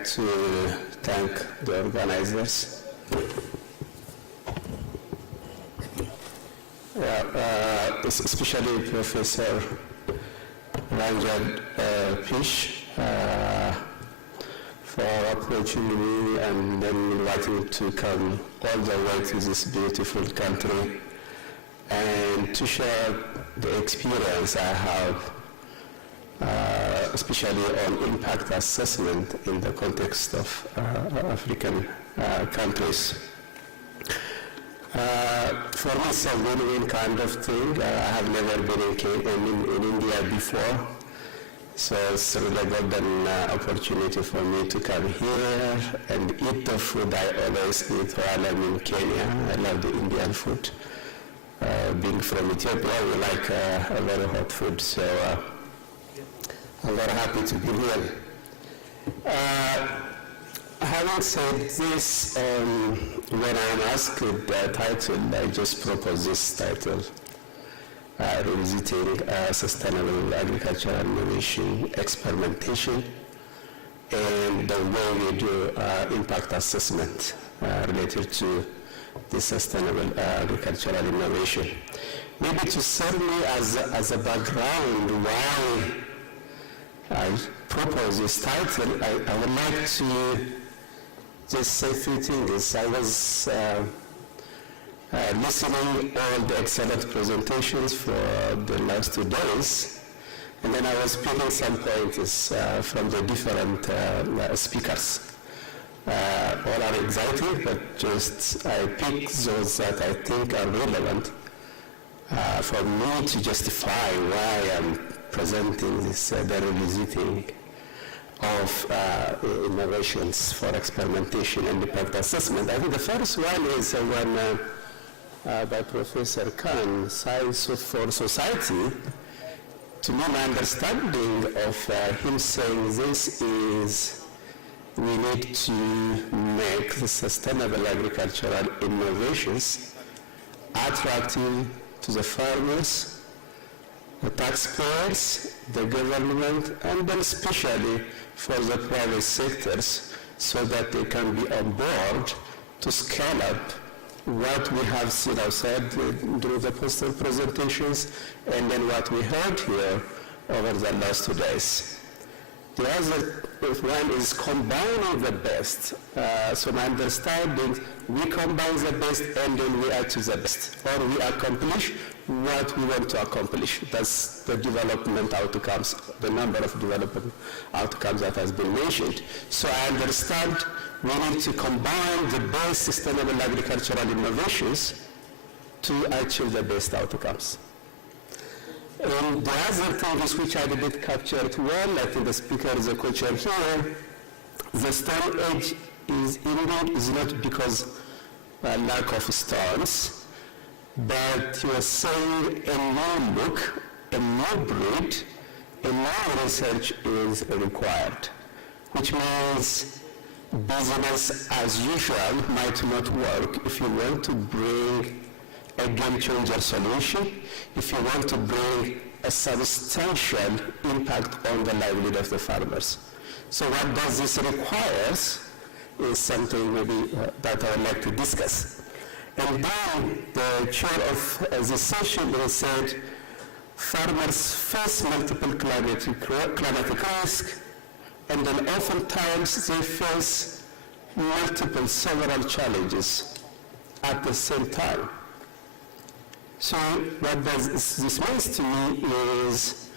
like to thank the organizers. Especially Professor Ranjad Pish for approaching me and then inviting me to come all the way to this beautiful country and to share the experience I have, especially on impact assessment in the context of African countries. For me, it's a win-win kind of thing. I have never been in India before, so it's a really golden opportunity for me to come here and eat the food I always eat while I'm in Kenya. I love the Indian food. Being from Ethiopia, we like a very hot food, so I'm very happy to be here. Having said this, when I'm asked the title, I just propose this title, Revisiting Sustainable Agricultural Innovation Experimentation and the way we do impact assessment related to the sustainable agricultural innovation. Maybe to serve me as a background why I propose this title, I would like to just say a few things. I was listening all the excellent presentations for the last 2 days, and then I was picking some points from the different speakers. All are exciting, but just I pick those that I think are relevant for me to justify why I'm presenting this, the revisiting of innovations for experimentation and impact assessment. I think the first one is one by Professor Khan, Science for Society. To me, my understanding of him saying this is we need to make the sustainable agricultural innovations attractive to the farmers, the taxpayers, the government, and then especially for the private sectors so that they can be on board to scale up what we have seen outside during the poster presentations and then what we heard here over the last 2 days. The other one is combining the best. So my understanding, we combine the best and then we add to the best, or we accomplish what we want to accomplish. That's the development outcomes, the number of development outcomes that has been mentioned. So I understand we need to combine the best sustainable agricultural innovations to achieve the best outcomes. And the other thing is, which I didn't capture it well, I think the speaker is a co-chair here, the stone age is not because lack of stones, but he was saying a new look, a new breed, a new research is required, which means business as usual might not work if you want to bring a game-changer solution, if you want to bring a substantial impact on the livelihood of the farmers. So what does this require is something maybe that I would like to discuss. And then the chair of the session said, farmers face multiple climatic risks, and then oftentimes they face several challenges at the same time. So what this means to me is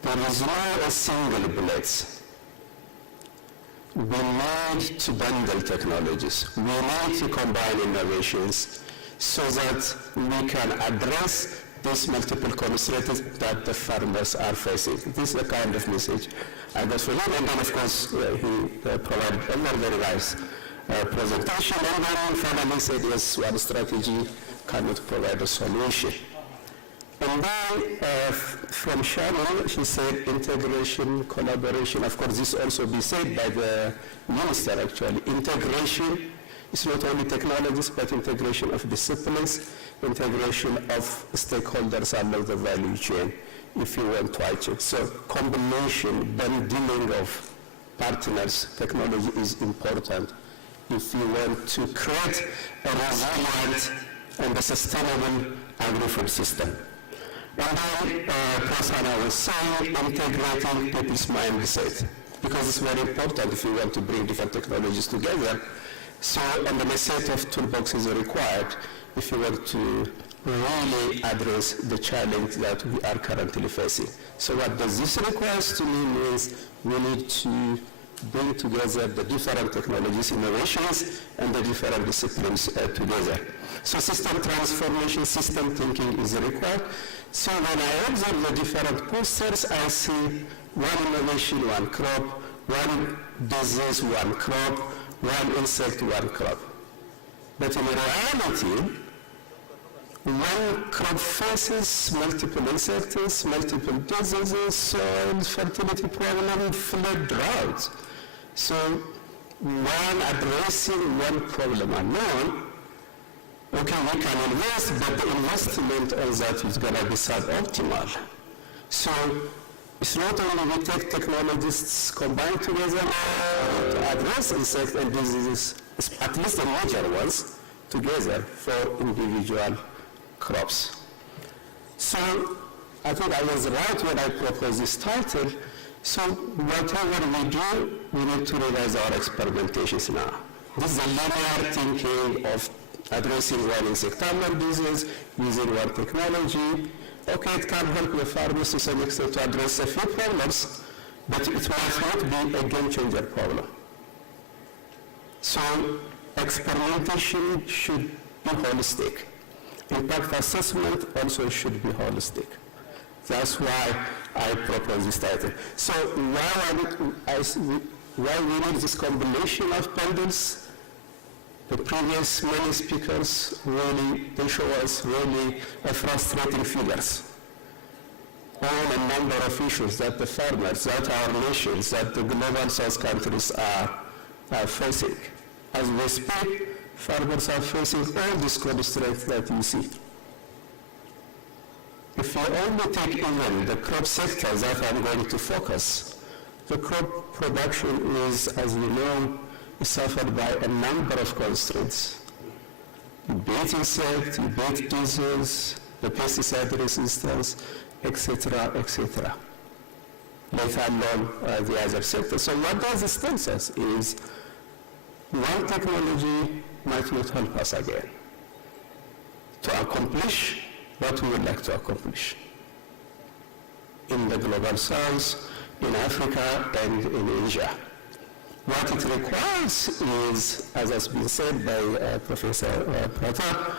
there is no single bullet. We need to bundle technologies. We need to combine innovations so that we can address these multiple constraints that the farmers are facing. This is the kind of message I got from him. And then, of course, he provided a very nice presentation. And then finally said, yes, one strategy cannot provide a solution. And then from Shannon, she said integration, collaboration. Of course, this also be said by the minister, actually. Integration is not only technologies, but integration of disciplines, integration of stakeholders along the value chain, if you want to achieve. So combination, bundling of partners, technology is important if you want to create a resilient and a sustainable agri-food system. And then, Prasanna was saying, integrating people's mindset, because it's very important if you want to bring different technologies together. So, and then a set of toolboxes are required if you want to really address the challenge that we are currently facing. So what does this require to me means we need to bring together the different technologies, innovations, and the different disciplines together. So system transformation, system thinking is required. So when I observe the different posters, I see one innovation, one crop, one disease, one crop, one insect, one crop. But in reality, one crop faces multiple insects, multiple diseases, soil fertility problem, flood drought. So one addressing one problem alone, okay, we can invest, but the investment on that is going to be suboptimal. So it's not only we take technologists combined together to address insect and diseases, at least the major ones, together for individual crops. So I think I was right when I proposed this title. So whatever we do, we need to revise our experimentations now. This is a linear thinking of addressing one insectarial disease, using one technology. Okay, it can help the farmers to some extent to address a few problems, but it must not be a game changer problem. So experimentation should be holistic. Impact assessment also should be holistic. That's why I propose this title. So why we need this combination of bundles? The previous many speakers really, they show us really frustrating figures on a number of issues that the farmers, that our nations, that the global south countries are facing. As we speak, farmers are facing all these constraints that you see. If you only take even the crop sector that I'm going to focus, the crop production is, as we know, is suffered by a number of constraints. You beat insect, you beat disease, the pesticide resistance, etc., etc. Let alone the other sectors. So what does this tell us is one technology might not help us again to accomplish what we would like to accomplish in the global south, in Africa, and in Asia. What it requires is, as has been said by Professor Pratap,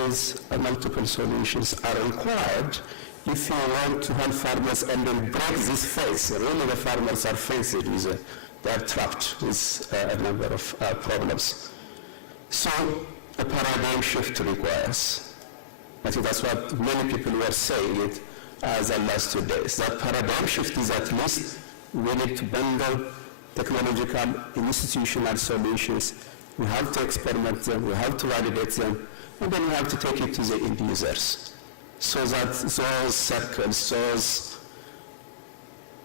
is multiple solutions are required if you want to help farmers and then break this phase. Really the farmers are faced with, they are trapped with a number of problems. So a paradigm shift requires. I think that's what many people were saying it as the last 2 days. That paradigm shift is at least we need to bundle technological, institutional solutions. We have to experiment them, we have to validate them, and then we have to take it to the end users so that those circles, those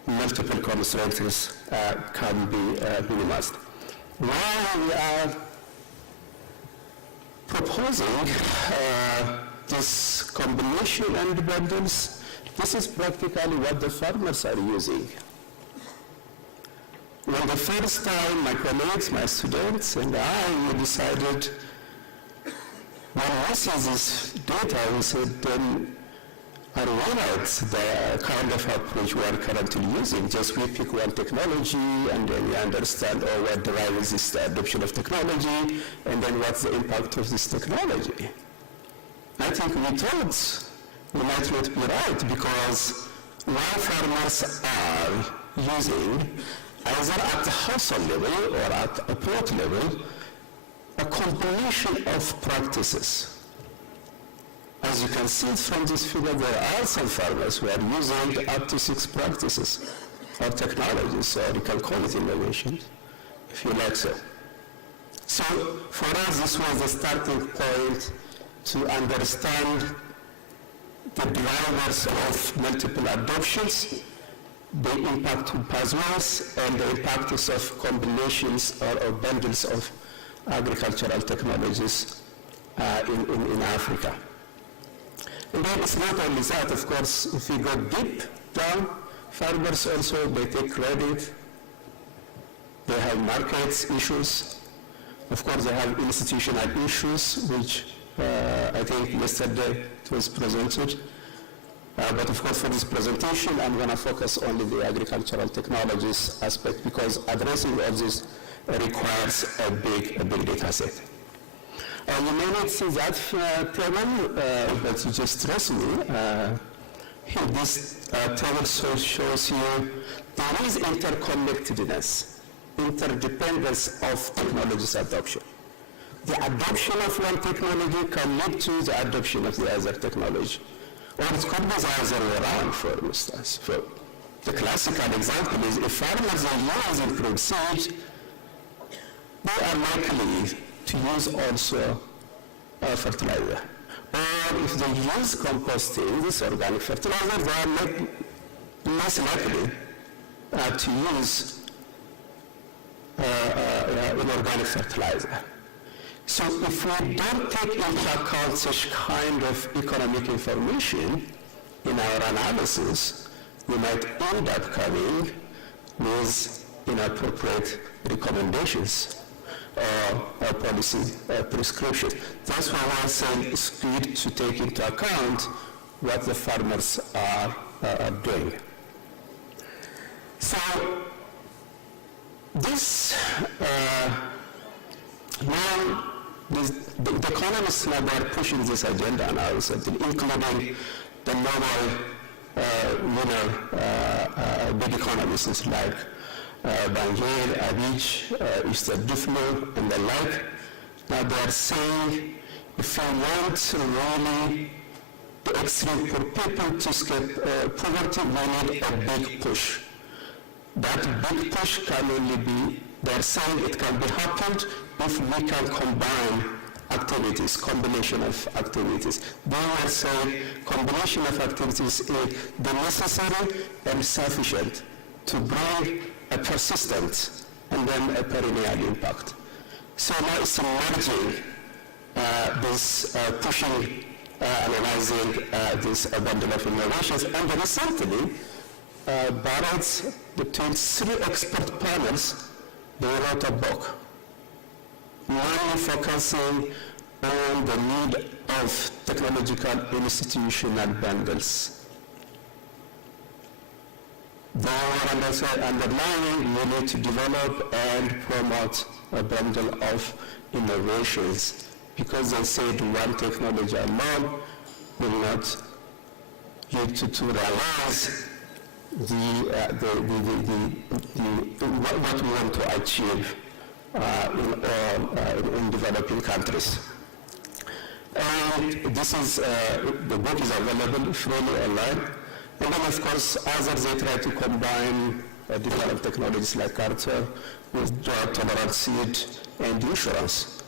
multiple constraints can be minimized. While we are proposing this combination and bundles, this is practically what the farmers are using. When the first time my colleagues, my students, and I decided, when we see this data, we said, I realized the kind of approach we are currently using. Just we pick one technology, and then we understand what drives this adoption of technology, and then what's the impact of this technology. I think we thought we might not be right, because while farmers are using, either at the household level or at a plot level, a combination of practices. As you can see from this figure, there are some farmers who are using up to 6 practices or technologies, or you can call it innovation, if you like so. So for us, this was the starting point to understand the drivers of multiple adoptions the impact of pathways, and the impact of combinations or bundles of agricultural technologies in Africa. And then it's not only that, of course, if you go deep down, farmers also, they take credit, they have markets issues, of course they have institutional issues, which I think yesterday it was presented. But of course for this presentation, I'm going to focus on the agricultural technologies aspect because addressing all this requires a big data set. You may not see that table, but you just trust me. Here, this table shows you there is interconnectedness, interdependence of technologies adoption. The adoption of one technology can lead to the adoption of the other technology. Or it could be the other way around, for instance. So the classical example is if farmers are using improved seeds, they are likely to use also fertilizer. Or if they use composting, this organic fertilizer, they are less likely to use inorganic fertilizer. So if we don't take into account such kind of economic information in our analysis, we might end up coming with inappropriate recommendations or policy prescription. That's why I say it's good to take into account what the farmers are doing. So this now the economists now are pushing this agenda now, including the normal big economists like Bangir, Abich, Mr. Duflo, and the like. Now they are saying if you want really the extreme poor people to escape poverty, we need a big push. That big push can only be, they're saying it can be happened if we can combine activities, combination of activities. They are saying combination of activities is the necessary and sufficient to bring a persistent and then a perennial impact. So now it's merging this pushing, analyzing this bundle of innovations, and recently Barrett's between 3 expert panels, they wrote a book, mainly focusing on the need of technological institutional bundles. They were underlining we need to develop and promote a bundle of innovations because they said one technology alone will not lead to realize what we want to achieve in developing countries. And this is, the book is available freely online. And then, of course, others, they try to combine different technologies like culture with drought-tolerant seed and insurance.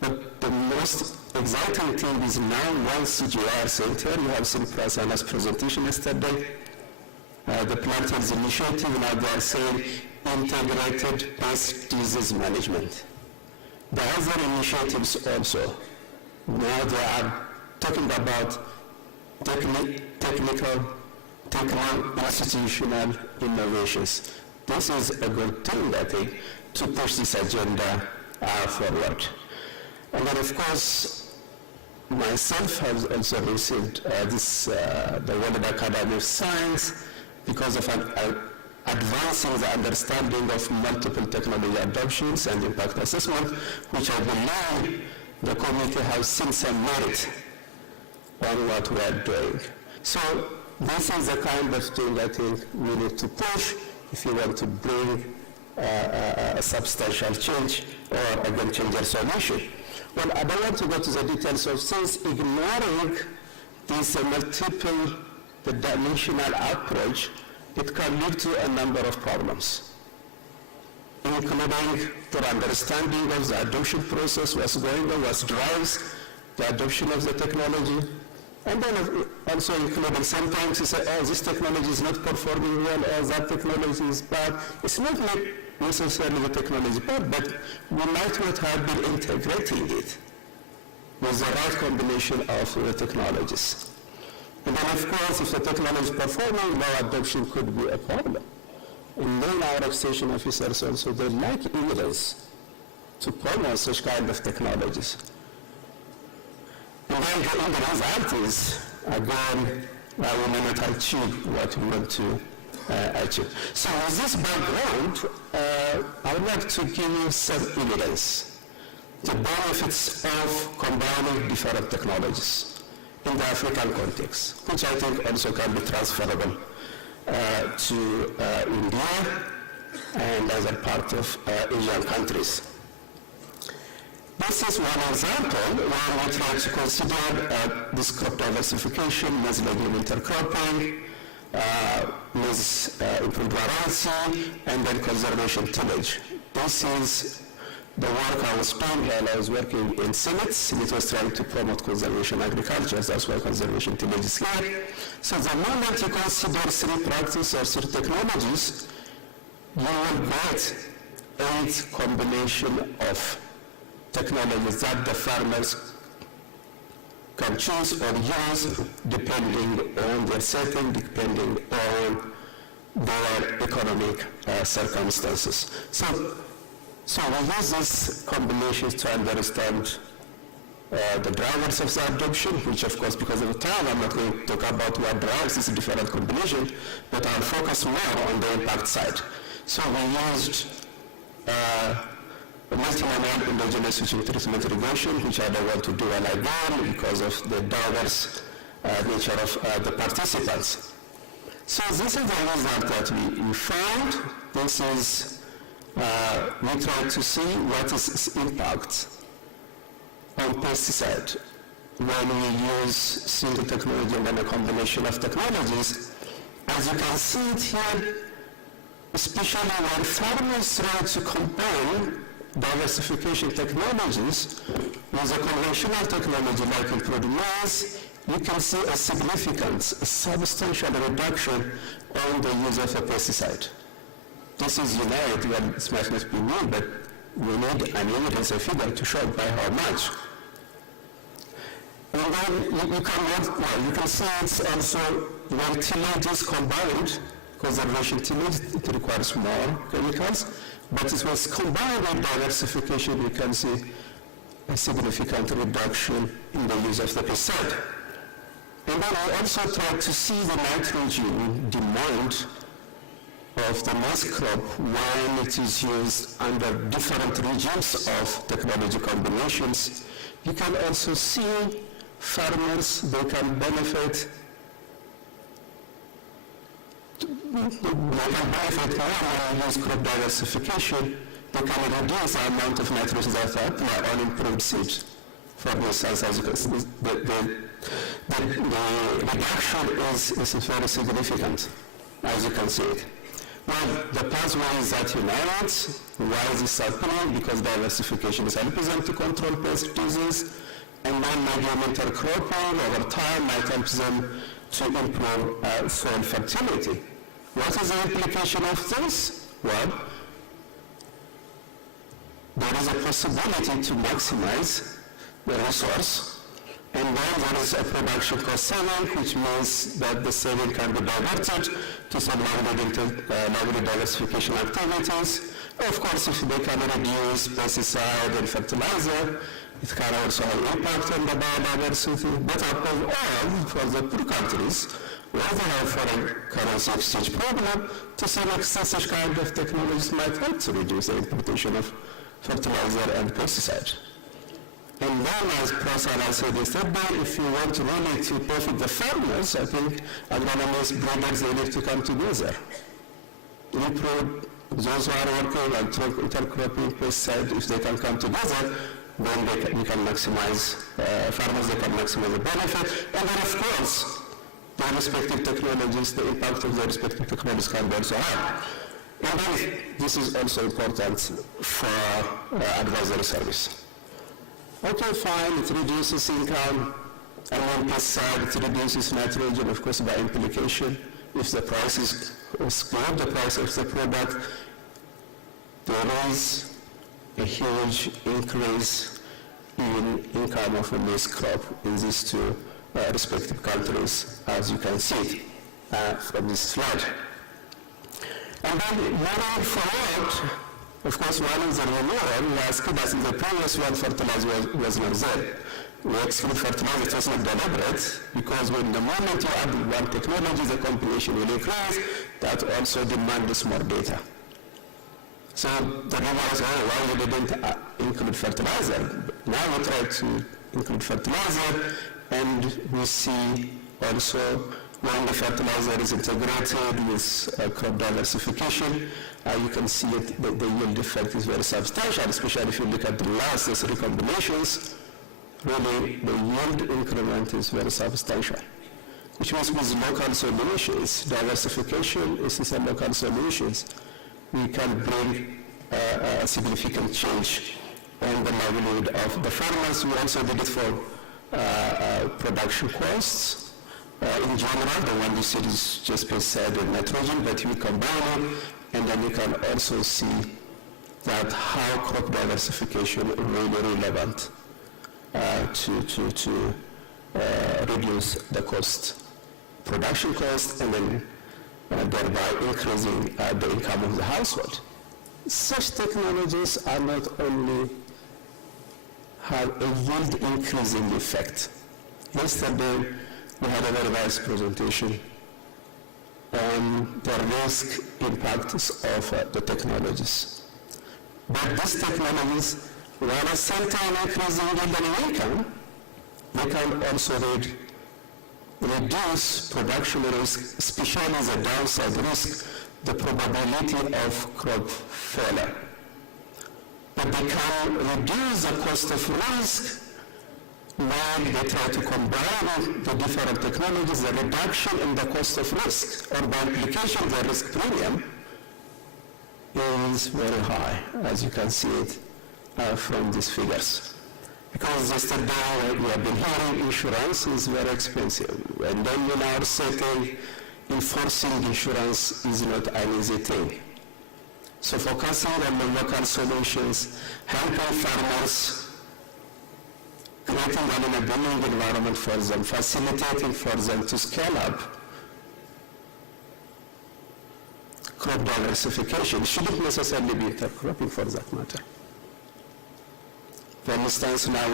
But the most exciting thing is now one CGR center, you have seen Prasanna's presentation yesterday, the Planters Initiative, now they are saying integrated pest disease management. The other initiatives also, now they are talking about technical institutional innovations. This is a good thing, I think, to push this agenda forward. And then, of course, myself have also received the World Academy of Science because of advancing the understanding of multiple technology adoptions and impact assessment, which I believe the community has seen some merit on what we are doing. So this is the kind of thing I think we need to push if you want to bring a substantial change or a game changer solution. Well, I don't want to go to the details of things. Ignoring this multiple dimensional approach, it can lead to a number of problems, including the understanding of the adoption process, what's going on, what drives the adoption of the technology, And then also including sometimes you say, oh, this technology is not performing well, or that technology is bad. It's not necessarily the technology is bad, but we might not have been integrating it with the right combination of the technologies. And then, of course, if the technology is performing, low adoption could be a problem. And then our extension officers also, they like evidence to promote such kind of technologies. And then the result is, again, we may not achieve what we want to achieve. So with this background, I would like to give you some evidence, the benefits of combining different technologies in the African context, which I think also can be transferable to India and other parts of Asian countries. This is one example where we try to consider this crop diversification, maize legume intercropping, maize improved variety, and then conservation tillage. This is the work I was doing while I was working in Senate. Senate was trying to promote conservation agriculture, that's why conservation tillage is here. So the moment you consider three practices or three technologies, you will get 8 combination of technologies that the farmers can choose or use depending on their setting, depending on their economic circumstances. So we use these combinations to understand the drivers of the adoption, which of course, because of the time, I'm not going to talk about what drives this different combination, but I'll focus more on the impact side. So we used multi-manual endogenous switching treatment irrigation, which I don't want to do all again because of the diverse nature of the participants. So this is the result that we found. This is, we tried to see what is its impact on pesticide when we use single technology and then a combination of technologies. As you can see it here, especially when farmers try to combine diversification technologies with a conventional technology like improved maize, you can see a significant, a substantial reduction on the use of a pesticide. This is unique, well, it might not be new, but we need an evidence, a figure to show by how much. And then you can see it's also when tillage is combined, conservation tillage, it requires more chemicals, but it was combined with diversification, you can see a significant reduction in the use of the pesticide. And then I also tried to see the nitrogen demand of the maize crop when it is used under different regimes of technology combinations. You can also see farmers, they can benefit more when you use crop diversification. They can reduce the amount of nitrogen that they apply on improved seeds. For instance, as you can see, the reduction is very significant, as you can see it. Well, the pathways that unite, why is this happening? Because diversification is helping them to control pest disease, and then legume intercropping over time might help them to improve soil fertility. What is the implication of this? Well, there is a possibility to maximize the resource, and then there is a production cost saving, which means that the saving can be diverted to some lovely diversification activities. Of course, if they can reduce pesticide and fertilizer, it can also have impact on the biodiversity. But above all, for the poor countries, where they have foreign currency exchange problem, to some extent such kind of technologies might help to reduce the importation of fertilizer and pesticide. And then, as Professor said yesterday, if you want really to profit the farmers, I think agronomists, breeders, they need to come together. Improve those who are working on intercropping, pesticide, if they can come together, then we can maximize, farmers, they can maximize the benefit. And then, of course, the respective technologies, the impact of the respective technologies can be also have. And then, this is also important for advisory service. Okay, fine, it reduces income, And when pesticide, it reduces nitrogen, of course, by implication. If the price is good, the price of the product, there is a huge increase in income of a maize crop in these two respective countries, as you can see from this slide. And then moving forward, of course, one is the renewal. We asked us in the previous one, fertilizer was not there. We exclude fertilizer, it was not deliberate, because when the moment you add one technology, the compilation will increase, that also demands more data. So the reason is, why we didn't include fertilizer? Now we try to include fertilizer, and we see also when the fertilizer is integrated with crop diversification, you can see that the yield effect is very substantial, especially if you look at the last three combinations. Really, the yield increment is very substantial, which means with local solutions, diversification is some local solutions, we can bring a significant change in the livelihood of the farmers. We also did it for production costs. In general, the one you see is just pesticide and nitrogen, but we combine it, and then you can also see that how crop diversification is really relevant to reduce the cost, production cost, and then thereby increasing the income of the household. Such technologies are not only have a yield increasing effect. Yesterday, we had a very nice presentation on the risk impacts of the technologies. But these technologies, while a certain increasing yield and income, they can also reduce production risk, especially the downside risk, the probability of crop failure. But they can reduce the cost of risk when they try to combine the different technologies. The reduction in the cost of risk, or by implication the risk premium, is very high, as you can see it from these figures. Because yesterday we have been hearing insurance is very expensive, and then in our setting, enforcing insurance is not an easy thing. So focusing on the local solutions, helping farmers, creating an enabling environment for them, facilitating for them to scale up crop diversification. Shouldn't necessarily be intercropping for that matter. For instance, now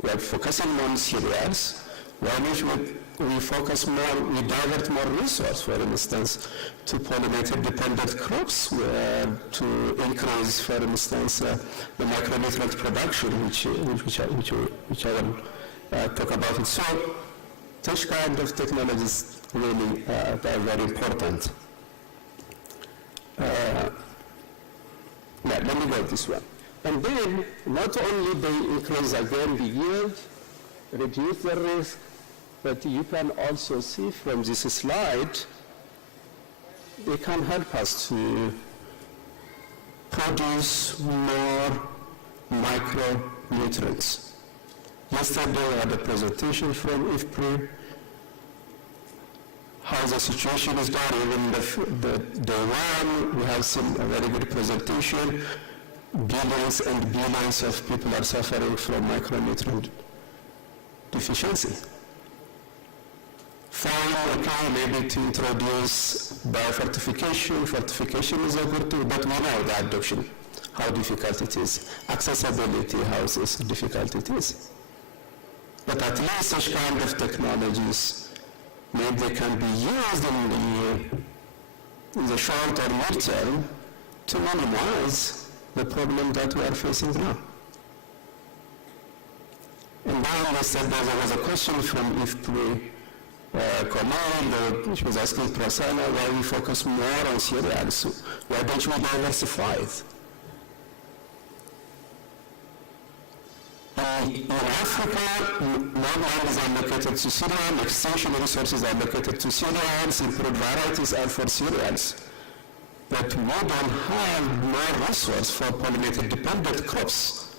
we are focusing on cereals, while we focus more, we divert more resource, for instance, to pollinator-dependent crops, to increase, for instance, the micronutrient production, which I will talk about it. So, such kind of technologies really are very important. Let me go this one. And then, not only they increase again the yield, reduce the risk, but you can also see from this slide, they can help us to produce more micronutrients. Yesterday I had a presentation from IFPRI, how the situation is done. Even the day one, we have seen a very good presentation. Billions and billions of people are suffering from micronutrient deficiency. Fine, okay, maybe to introduce biofortification. Fortification is a good tool, but we know the adoption, how difficult it is. Accessibility, how difficult it is. But at least such kind of technologies, maybe they can be used in the short or mid term to minimize the problem that we are facing now. And then there was a question from IFPRI colleague, she was asking Prasanna why we focus more on cereals. Why don't we diversify it? In Africa, more land is allocated to cereals, extension resources are allocated to cereals, improved varieties are for cereals. But we don't have more resource for pollinator-dependent crops,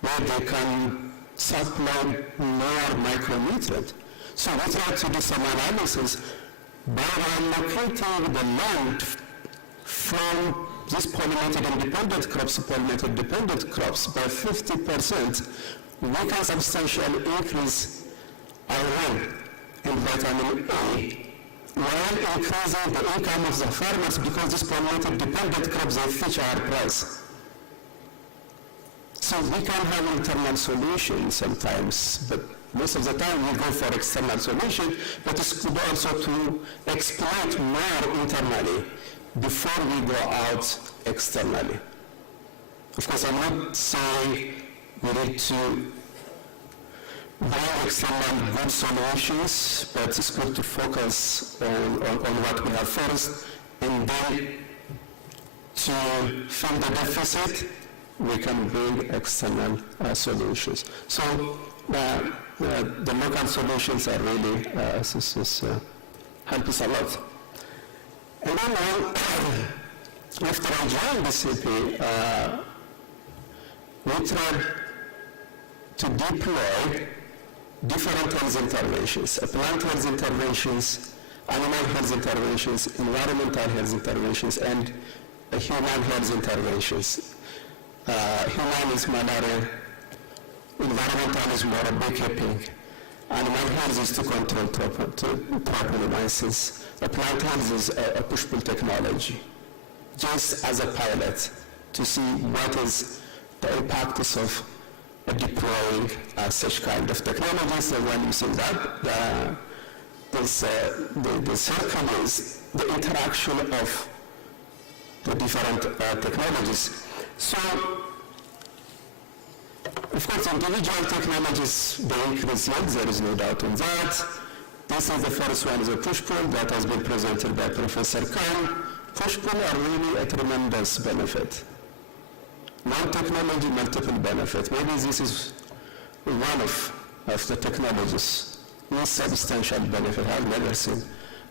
where they can supply more micronutrient. So we try to do some analysis by relocating the land from these pollinated independent crops to pollinated dependent crops by 50%, we can substantially increase iron and vitamin A while increasing the income of the farmers, because these pollinated dependent crops, they feature our price. So we can have internal solutions sometimes, but most of the time we go for external solution, but it's good also to exploit more internally before we go out externally. Of course, I'm not saying we need to buy external good solutions, but it's good to focus on what we have first, and then to fill the deficit, we can bring external solutions. So the local solutions are really help us a lot. And then after I joined the CP, we tried to deploy different health interventions, plant health interventions, animal health interventions, environmental health interventions, and human health interventions. Human is malaria, environmental is more beekeeping, animal health is to control tropomyosis, plant health is a push-pull technology, just as a pilot to see what is the impact of deploying such kind of technologies. And when you see that, the circle is the interaction of the different technologies. So, of course, individual technologies, they increase yield, there is no doubt on that. This is the first one, the push-pull, that has been presented by Professor Khan. Push-pull are really a tremendous benefit. One technology, multiple benefit. Maybe this is one of the technologies with substantial benefit. I've never seen.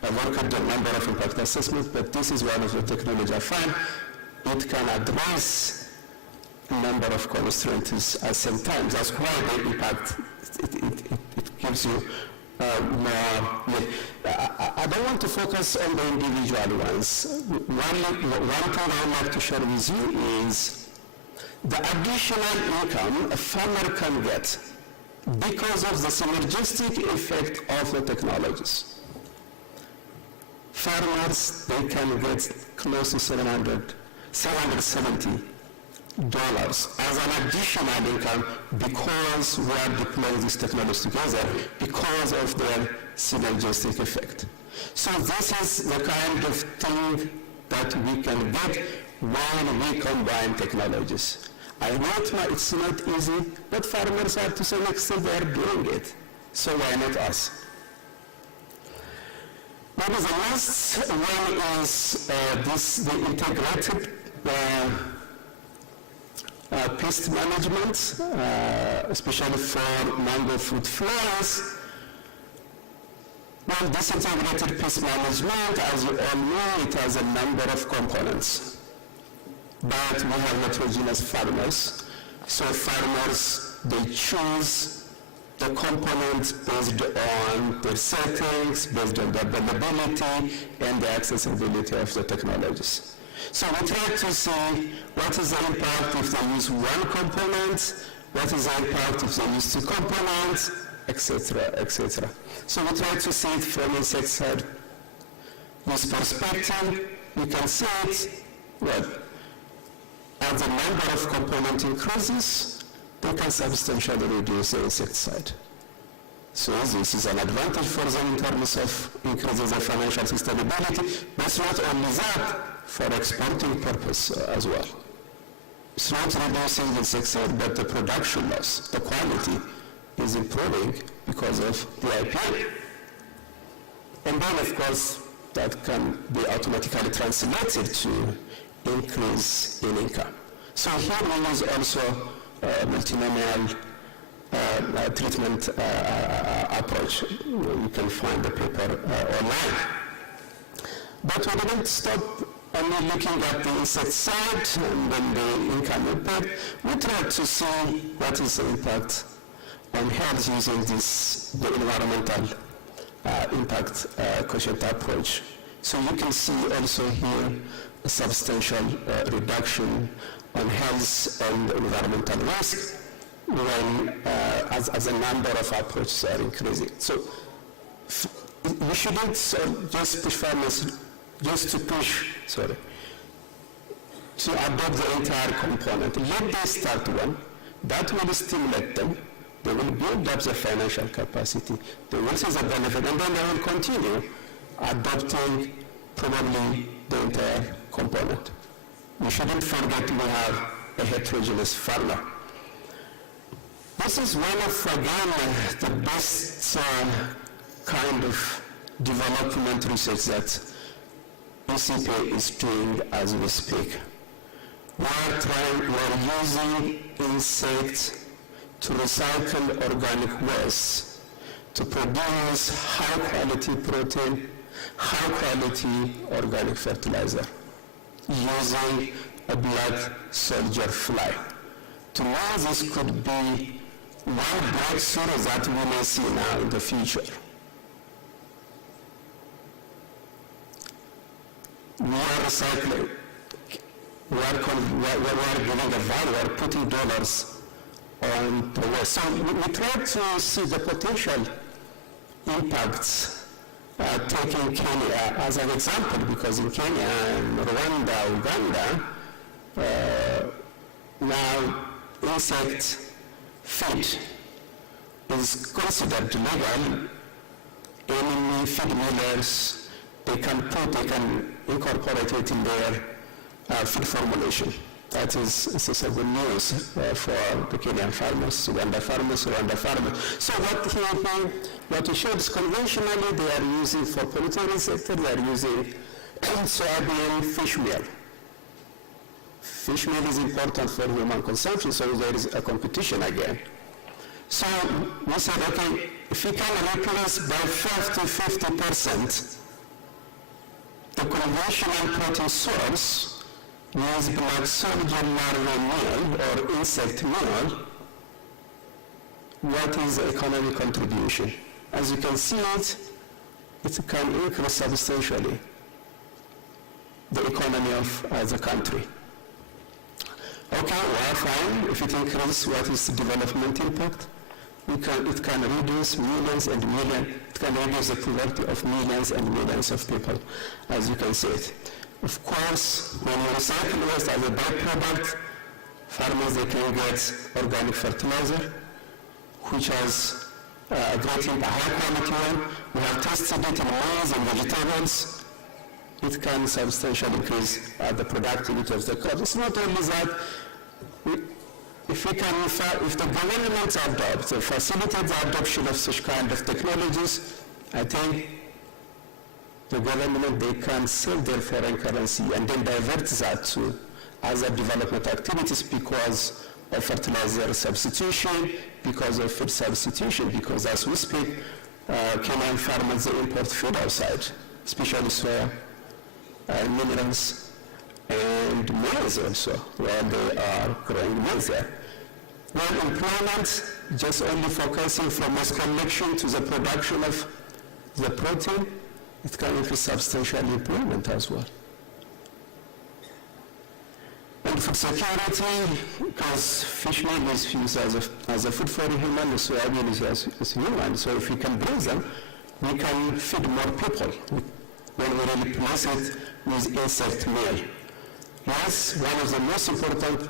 I worked at the number of impact assessments, but this is one of the technologies I find. It can address a number of constraints at the same time. That's why the impact, it gives you more. I don't want to focus on the individual ones. One thing I would like to share with you is the additional income a farmer can get because of the synergistic effect of the technologies. Farmers, they can get close to $770 as an additional income because we are deploying these technologies together because of their synergistic effect. So this is the kind of thing that we can get when we combine technologies. I know it's not easy, but farmers are to some extent they are doing it. So why not us? Maybe the last one is the integrated pest management, especially for mango fruit flies. Well, this integrated pest management, as you all know, it has a number of components. But we have heterogeneous farmers. So farmers, they choose the components based on their settings, based on the availability and the accessibility of the technologies. So we try to see what is the impact if they use one component, what is the impact if they use two components, etc., etc. So we try to see it from insecticide use perspective. You can see it, well, as the number of components increases, they can substantially reduce the insecticide. So this is an advantage for them in terms of increasing the financial sustainability, but not only that, for exporting purpose as well. It's not reducing the insecticide, but the production loss, the quality is improving because of the IP. And then, of course, that can be automatically translated to increase in income. So here we use also multinomial treatment approach. You can find the paper online. But we didn't stop only looking at the insect side and then the income impact. We tried to see what is the impact on health using the environmental impact quotient approach. So you can see also here a substantial reduction on health and environmental risk when as the number of approaches are increasing. So we shouldn't just push farmers just to adopt the entire component. Let them start one, that will stimulate them, they will build up the financial capacity, they will see the benefit, and then they will continue adopting probably the entire component. We shouldn't forget we have a heterogeneous farmer. This is one of, again, the best kind of development research that ECP is doing as we speak. We are using insects to recycle organic waste to produce high-quality protein, high-quality organic fertilizer using a black soldier fly. To me, this could be one breakthrough that we may see now in the future. We are recycling. We are giving a value, we are putting dollars on the waste. So we try to see the potential impacts, taking Kenya as an example, because in Kenya and Rwanda, Uganda, now insect feed is considered legal. Any feed millers, they can incorporate it in their feed formulation. That is a good news for the Kenyan farmers, Uganda farmers, Rwanda farmers. So what we showed is conventionally they are using for poultry sector, they are using soybean fish meal. Fish meal is important for human consumption, so there is a competition again. So we said, okay, if we can replace by 5 to 50% the conventional protein source with black soldier larva meal or insect meal, what is the economic contribution? As you can see it can increase substantially the economy of the country. Okay, well, fine. If it increases, what is the development impact? It can reduce millions and millions. It can reduce the poverty of millions and millions of people, as you can see it. Of course, when you recycle waste as a byproduct, farmers, they can get organic fertilizer, which has a great impact, a high-quality one. We have tested it in maize and vegetables. It can substantially increase the productivity of the crop. It's not only that, if the government adopts or facilitates the adoption of such kind of technologies, I think the government, they can sell their foreign currency and then divert that to other development activities because of fertilizer substitution, because of food substitution, because as we speak, Kenyan farmers, they import food outside, especially soya, minerals, and maize also, where they are growing maize there. While employment, just only focusing from mass collection to the production of the protein, it can increase substantial employment as well. And food security, because fish meal is used as a food for human, the soybean is as human, so if we can bring them, we can feed more people when we replace it with insect meal. Yes, one of the most important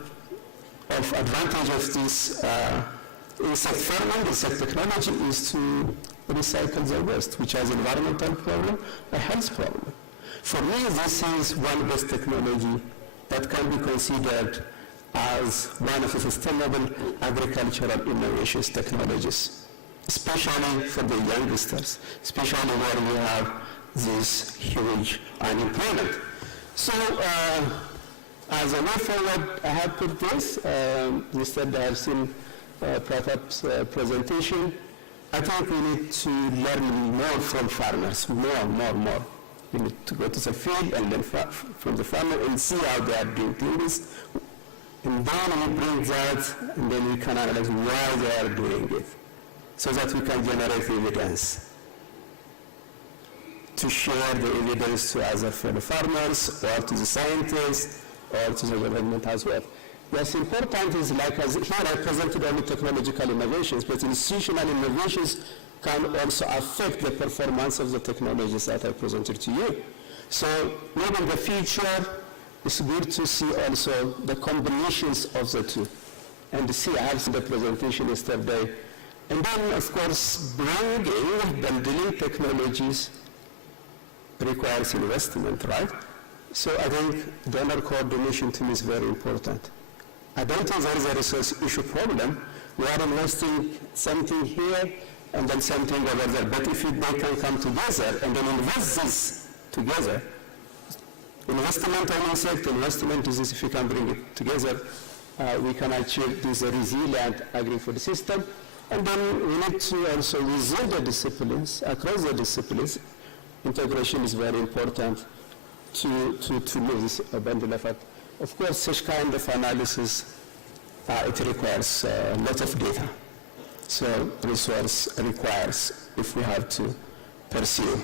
advantage of this insect farming, insect technology, is to recycle the waste, which has an environmental problem, a health problem. For me, this is one best technology that can be considered as one of the sustainable agricultural innovations technologies, especially for the youngsters, especially where we have this huge unemployment. So, as I move forward, I have put this. Instead, I have seen Pratap's presentation. I think we need to learn more from farmers, more. We need to go to the field and learn from the farmer and see how they are doing things. And then we bring that, and then we can analyze why they are doing it. so that we can generate evidence to share the evidence to either fellow farmers or to the scientists or to the government as well. What's important is, like as here I presented only technological innovations, but institutional innovations can also affect the performance of the technologies that I presented to you. So maybe in the future, it's good to see also the combinations of the two. And see, I have seen the presentation yesterday. And then, of course, bundling technologies requires investment, right? So I think donor coordination to me is very important. I don't think there is a resource issue problem. We are investing something here and then something over there. But if they can come together and then invest this together, investment on one side, investment is if you can bring it together, we can achieve this resilient agri-food system. And then we need to also within the disciplines, across the disciplines, integration is very important to make this a bundle effort. Of course, such kind of analysis, it requires a lot of data. So resource requires, if we have to pursue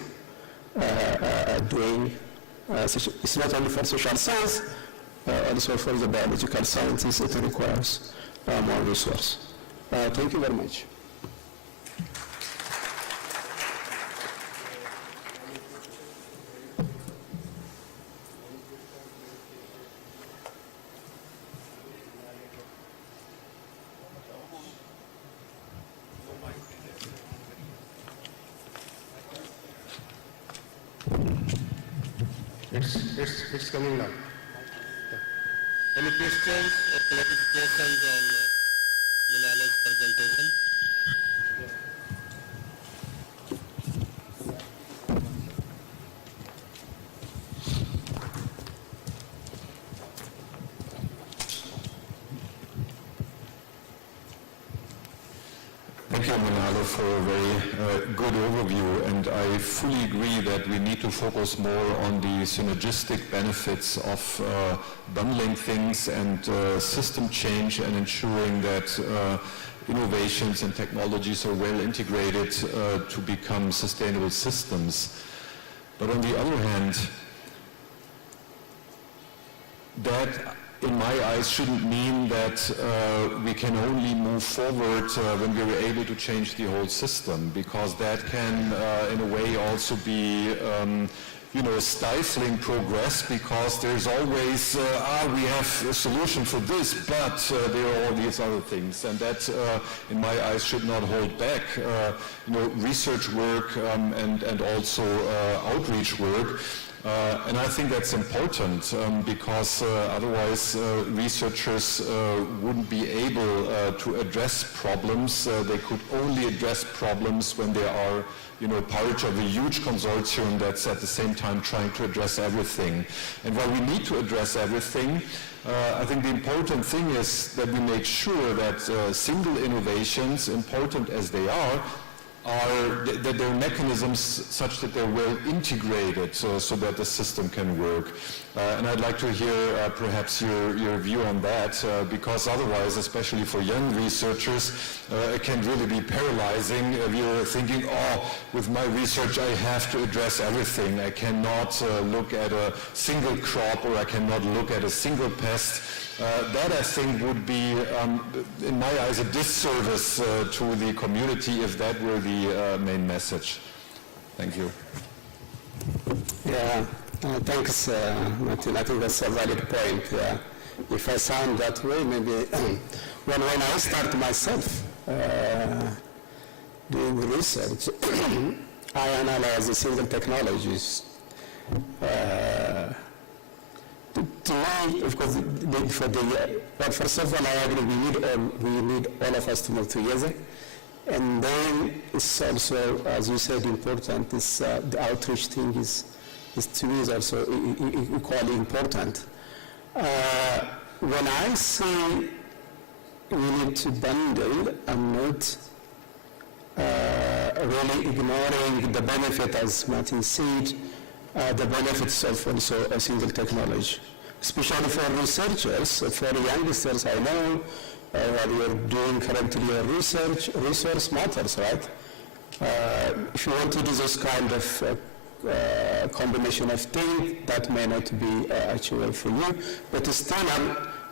doing, it's not only for social science, also for the biological sciences, it requires more resource. Thank you very much. It's coming now. Any questions or clarifications on Minala's presentation? Thank you, Minala, for a very good overview, and I fully agree that we need to focus more on the synergistic benefits of bundling things and system change and ensuring that innovations and technologies are well integrated to become sustainable systems. But on the other hand, that in my eyes shouldn't mean that we can only move forward when we're able to change the whole system, because that can in a way also be stifling progress, because there's always we have a solution for this, but there are all these other things, and that in my eyes should not hold back research work and also outreach work. And I think that's important because otherwise researchers wouldn't be able to address problems. They could only address problems when they are part of a huge consortium that's at the same time trying to address everything. And while we need to address everything, I think the important thing is that we make sure that single innovations, important as they are, that there are mechanisms such that they're well integrated so that the system can work. And I'd like to hear perhaps your view on that, because otherwise, especially for young researchers, it can really be paralyzing. You're thinking, with my research I have to address everything. I cannot look at a single crop, or I cannot look at a single pest. That, I think, would be, in my eyes, a disservice to the community if that were the main message. Thank you. Yeah, thanks, Martin. I think that's a valid point. If I sound that way, maybe when I start myself doing research, I analyze the single technologies. To me, of course, but first of all, I agree, we need all of us to move together. And then it's also, as you said, important, is the outreach thing is to me is also equally important. When I say we need to bundle, I'm not really ignoring the benefit, as Martin said, the benefits of also a single technology, especially for researchers, for youngsters. I know what you're doing currently your resource matters, right? If you want to do this kind of combination of things, that may not be achievable for you, but still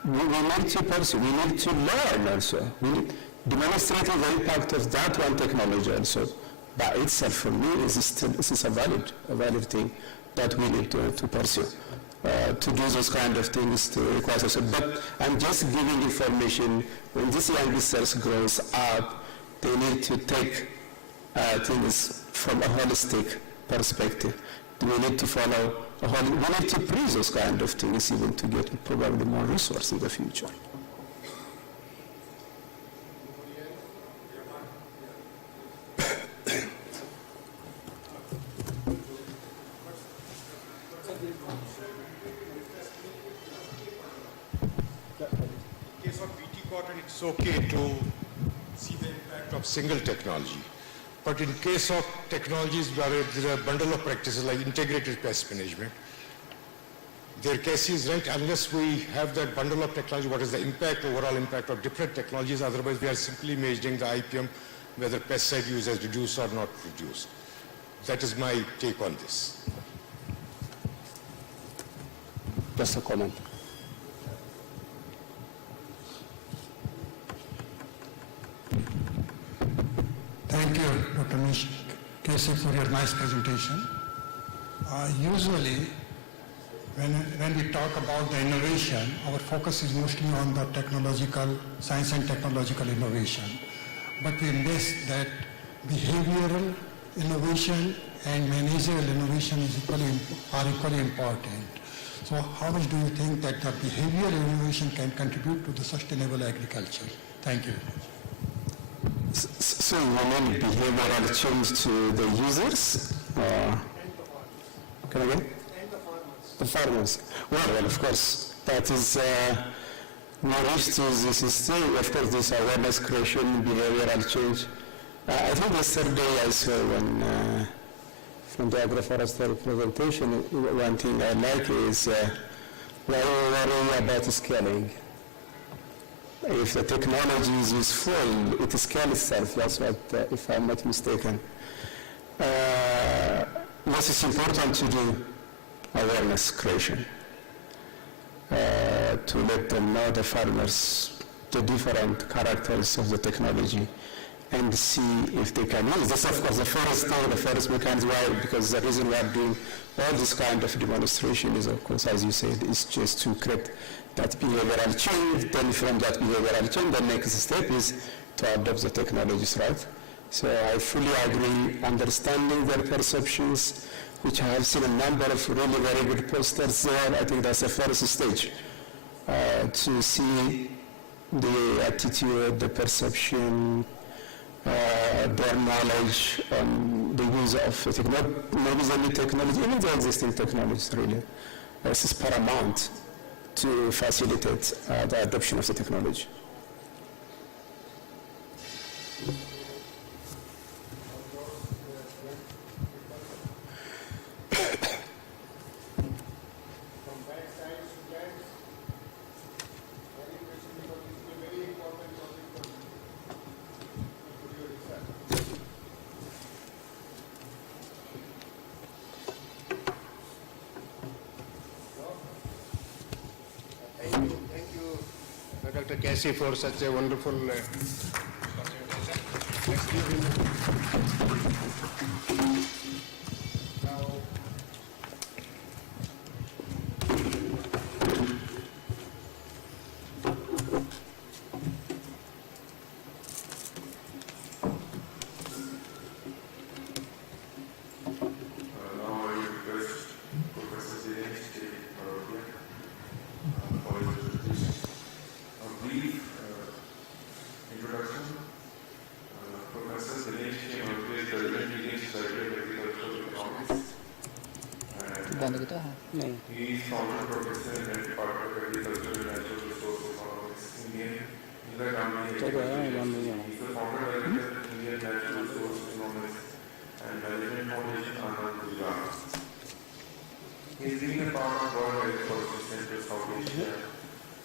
we need to pursue, we need to learn also. We need demonstrating the impact of that one technology also. By itself, for me, this is a valid thing that we need to pursue. To do those kind of things to require us. But I'm just giving information. When this young research grows up, they need to take things from a holistic perspective. We need to follow we need to praise those kind of things even to get probably more resources in the future. It's okay to see the impact of single technology. But in case of technologies where there are a bundle of practices like integrated pest management, their case is right, unless we have that bundle of technology, what is the impact, overall impact of different technologies, otherwise we are simply measuring the IPM, whether pesticide use has reduced or not reduced. That is my take on this. Just a comment. Thank you, Dr. Kesik, for your nice presentation. Usually, when we talk about the innovation, our focus is mostly on the science and technological innovation. But we miss that behavioral innovation and managerial innovation are equally important. So how much do you think that the behavioral innovation can contribute to the sustainable agriculture? Thank you. So you mean behavioral change to the users? Come again? And the farmers. Well, of course, that is we wish to this is still, of course, this awareness creation, behavioral change. I think yesterday I saw one from the agroforestry presentation, one thing I like is worry about scaling. If the technology is useful, it scales itself. That's what, if I'm not mistaken. What is important to do? Awareness creation. To let them know, the farmers, the different characters of the technology, and see if they can use this. Of course, the first thing, the first mechanism, why? Because the reason we are doing all this kind of demonstration is, of course, as you said, is just to create that behavioral change. Then from that behavioral change, the next step is to adopt the technologies, right? So I fully agree, understanding their perceptions, which I have seen a number of really very good posters there. I think that's the first stage, to see the attitude, the perception, their knowledge on the use of technology, maybe the new technology, even the existing technologies really. This is paramount to facilitate the adoption of the technology. Dr. Casey, for such a wonderful presentation. Let's give him now. He is former professor in the Department of Agriculture and Natural Resources Economics, Indian company. He is the founder director of Indian Natural Resources Economics and Management Foundation, Anand, Gujarat. He has been a part of World Agriculture Center South Asia.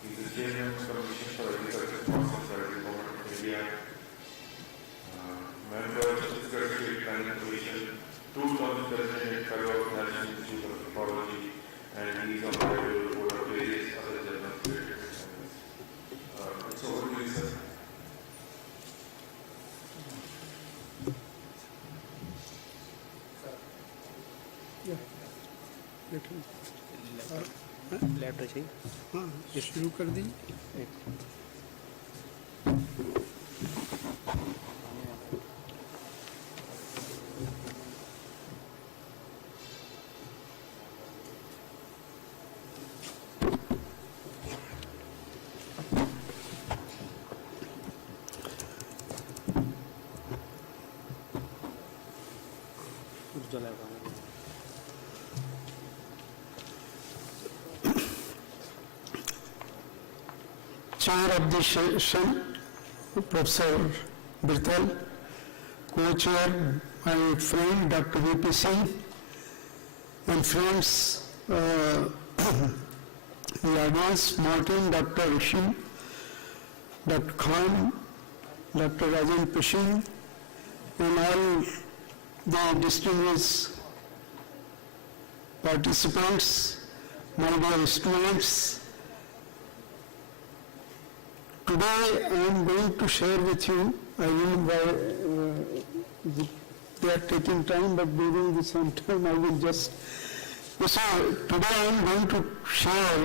He is the chairman of the Commission for Agriculture, Crops and laptop चाहिए हाँ शुरू कर दी Chair of the session, Professor Birthal, co-chair, my friend Dr. V.P. Singh, and friends, the audience, Martin, Dr. Rishim, Dr. Khan, Dr. Rajan Pashin, and all the distinguished participants, my dear students. Today I am going to share with you, I don't know why they are taking time, but during this time I will just, so today I am going to share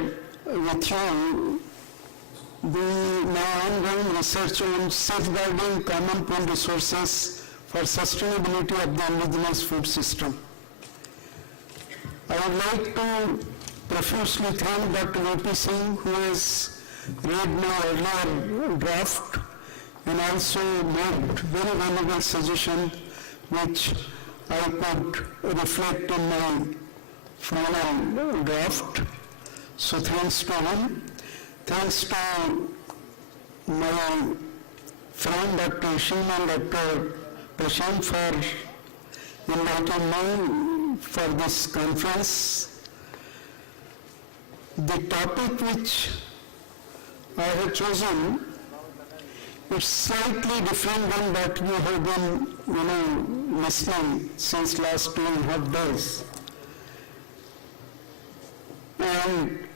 with you my ongoing research on safeguarding common pool resources for sustainability of the indigenous food system. I would like to profusely thank Dr. V.P. Singh, who has read my earlier draft and also made very valuable suggestion which I could reflect in my final draft. So thanks to him. Thanks to my friend Dr. Shin and Dr. Prashant for inviting me for this conference. The topic which I have chosen is slightly different than what you have been, listening since last 2.5 days. And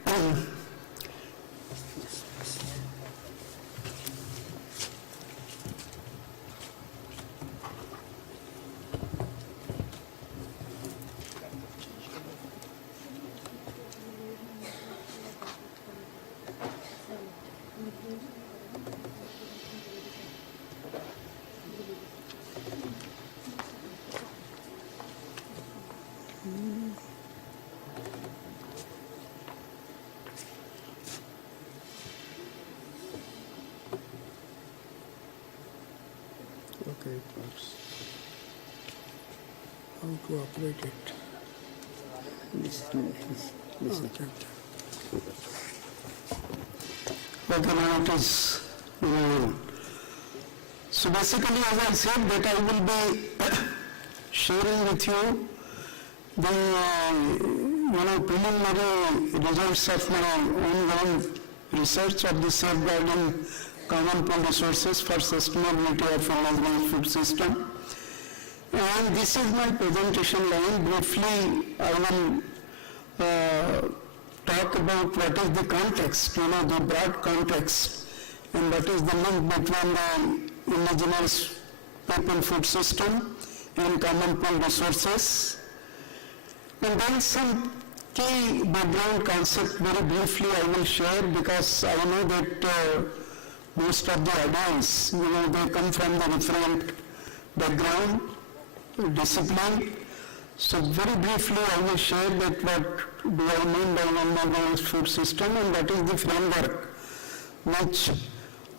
okay, it works. How to operate it? Listen. Okay, now it is. So basically, as I said, that I will be sharing with you the preliminary results of my ongoing research of the safeguarding common pool resources for sustainability of indigenous food system. And this is my presentation line. Briefly, I will talk about what is the context, the broad context, and what is the link between the indigenous people food system and common pool resources. And then some key background concept very briefly I will share, because I know that most of the audience, they come from the different background, discipline. So very briefly I will share that what do I mean by indigenous food system, and that is the framework which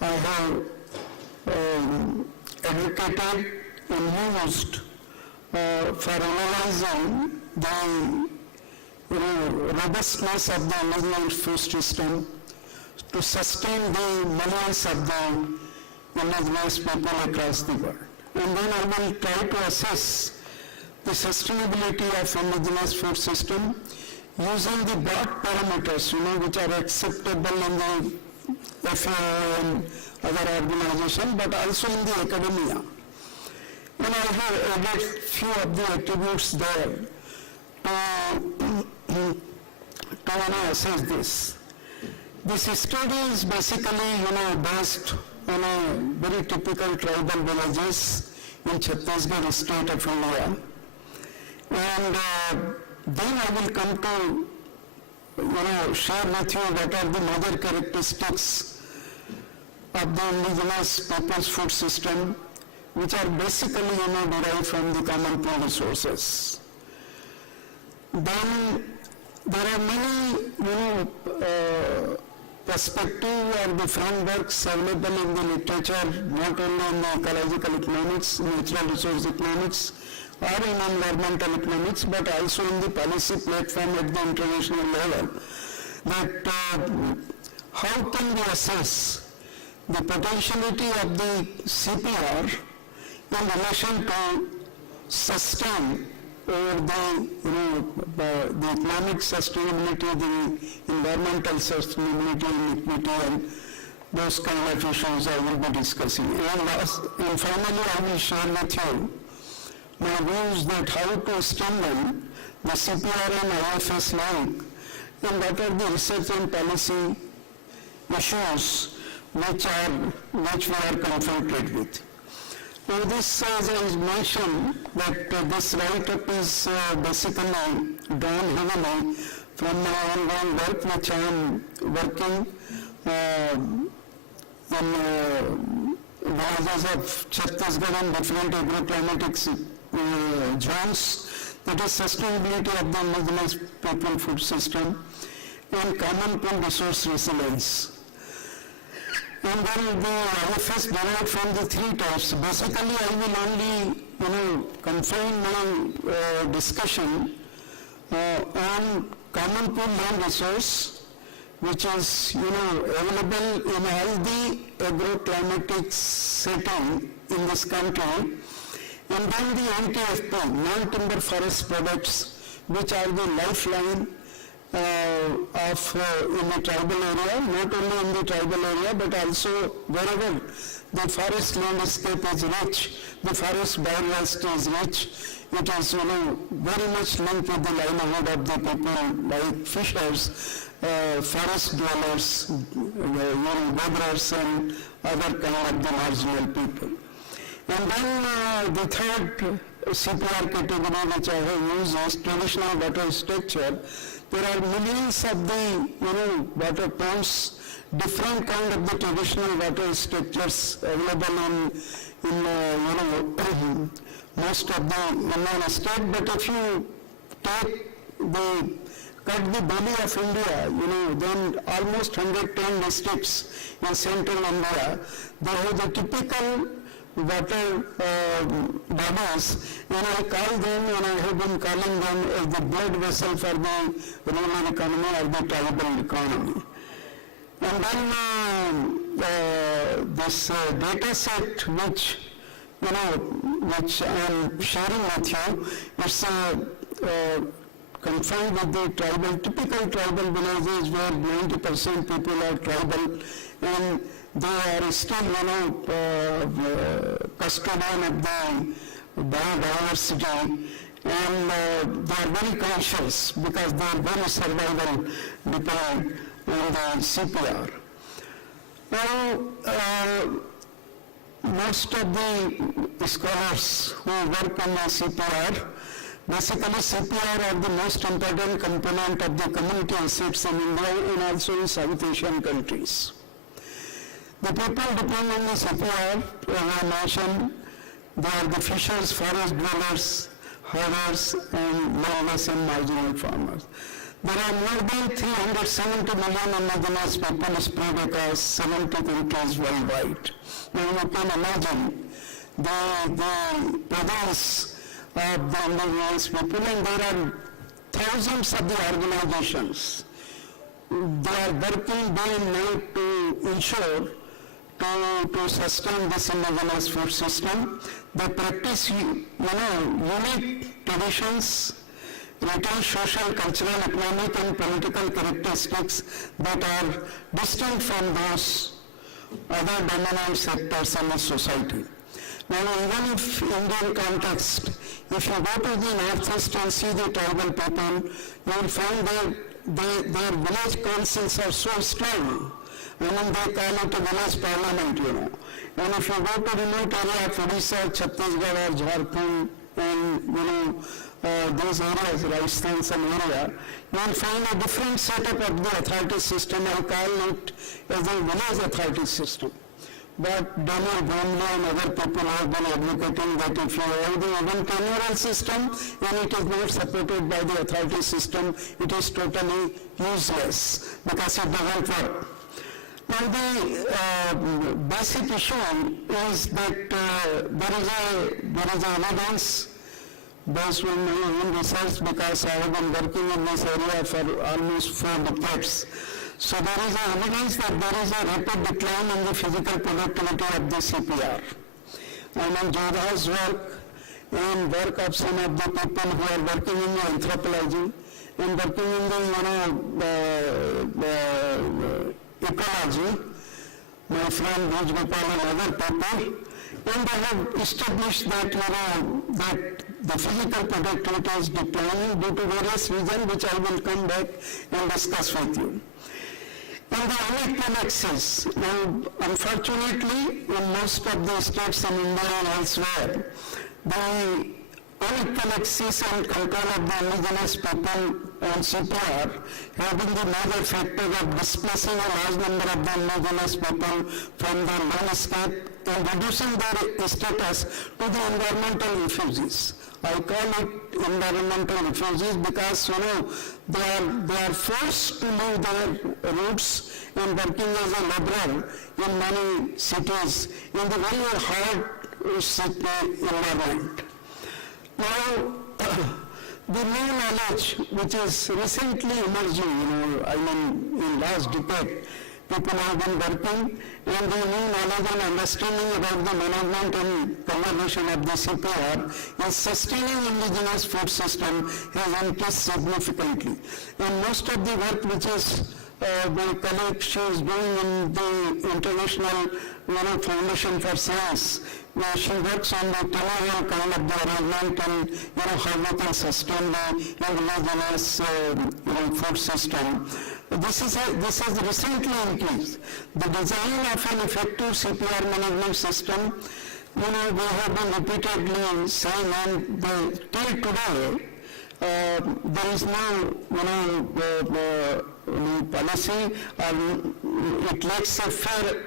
I have advocated and used for analyzing the robustness of the indigenous food system to sustain the millions of the indigenous people across the world. And then I will try to assess the sustainability of indigenous food system using the broad parameters, which are acceptable in the FAO and other organizations, but also in the academia. And I have added few of the attributes there to assess this. This study is basically, based on a very typical tribal villages in Chhattisgarh state of India. And then I will come to share with you what are the major characteristics of the indigenous people's food system, which are basically, derived from the common pool resources. Then there are many, perspective or the frameworks available in the literature, not only in the ecological economics, natural resource economics, or in environmental economics, but also in the policy platform at the international level, that how can we assess the potentiality of the CPR in relation to sustain or the economic sustainability, the environmental sustainability and equity, and those kind of issues I will be discussing. And finally, I will share with you my views that how to strengthen the CPR and IFS link, and what are the research and policy issues which we are confronted with. Now this, as I mentioned, that this write-up is basically done heavily from my ongoing work, which I am working in villages of Chhattisgarh and different agroclimatic zones, that is sustainability of the indigenous people food system and common pool resource resilience. And then the IFS derived from the three types. Basically, I will only, confine my discussion on common pool land resource, which is, available in a healthy agroclimatic setting in this country. And then the NTFP, non-timber forest products, which are the lifeline in the tribal area, not only in the tribal area, but also wherever the forest landscape is rich, the forest biodiversity is rich, it is, very much linked with the livelihood of the people like fishers, forest dwellers, laborers and other kind of the marginal people. And then the third CPR category which I have used is traditional water structure. There are millions of the, water ponds, different kind of the traditional water structures available in most of the Indian state. But if you cut the belly of India, then almost 110 districts in central India, they have the typical water bodies, and I call them, and I have been calling them as the blood vessel for the rural economy or the tribal economy. And then this data set which I am sharing with you, it's confined with the typical tribal villages where 90% people are tribal, and they are still, custodian of the biodiversity, and they are very conscious because their very survival depend on the CPR. Now, most of the scholars who work on the CPR, basically CPR are the most important component of the community assets in India and also in South Asian countries. The people depend on the CPR, as I mentioned, they are the fishers, forest dwellers, herders, and laborers and marginal farmers. There are more than 370 million indigenous people spread across 70 countries worldwide. Now you can imagine the presence of the indigenous people, and there are thousands of the organizations. They are working day and night to ensure to sustain this indigenous food system. They practice, unique traditions, retain social, cultural, economic and political characteristics that are distinct from those other dominant sectors in the society. Now, even if Indian context, if you go to the northeast and see the tribal people, you will find that their village councils are so strong. They call it a village parliament, And if you go to remote area of Odisha, Chhattisgarh or Jharkhand, and, those areas, Rajasthan, some area, you will find a different setup of the authority system. I call it as a village authority system. But Daniel Bromley and other people have been advocating that if you have the even communal system and it is not supported by the authority system, it is totally useless because it doesn't work. Now the basic issue is that there is a evidence based on my own research, because I have been working in this area for almost 4 decades. So there is evidence that there is a rapid decline in the physical productivity of the CPR. And in Jodha's work and work of some of the people who are working in the anthropology and working in the ecology, my friend Raj Gopal and other people, and they have established that that the physical productivity is declining due to various reasons, which I will come back and discuss with you. In the unequal access, now unfortunately in most of the states in India and elsewhere, the unequal access and control of the indigenous people on CPR have been the major factor of displacing a large number of the indigenous people from the landscape and reducing their status to the environmental refugees. I call it environmental refugees because they are forced to leave their roots and working as a laborer in many cities in the very hard city environment. Now, the new knowledge which is recently emerging, in last decade, people have been working, and the new knowledge and understanding about the management and conservation of the CPR is sustaining indigenous food system has increased significantly. And most of the work which is my colleague, she is doing in the International Foundation for Science, where she works on the television kind of the arrangement and how we can sustain the indigenous food system. This has recently increased. The design of an effective CPR management system, we have been repeatedly saying, and till today, there is no policy, it lacks a fair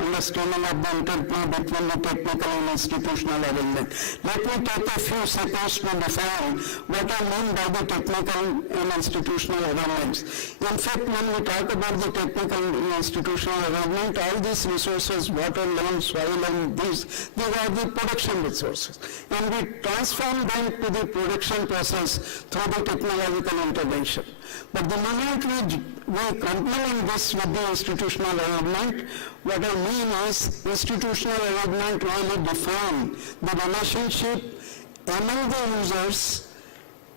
understanding of the interplay between the technical and institutional element. Let me take a few seconds to define what I mean by the technical and institutional elements. In fact, when we talk about the technical and institutional element, all these resources, water, land, soil, and these are the production resources. And we transform them to the production process through the technological intervention. But the moment we complement this with the institutional arrangement, what I mean is institutional arrangement really define the relationship among the users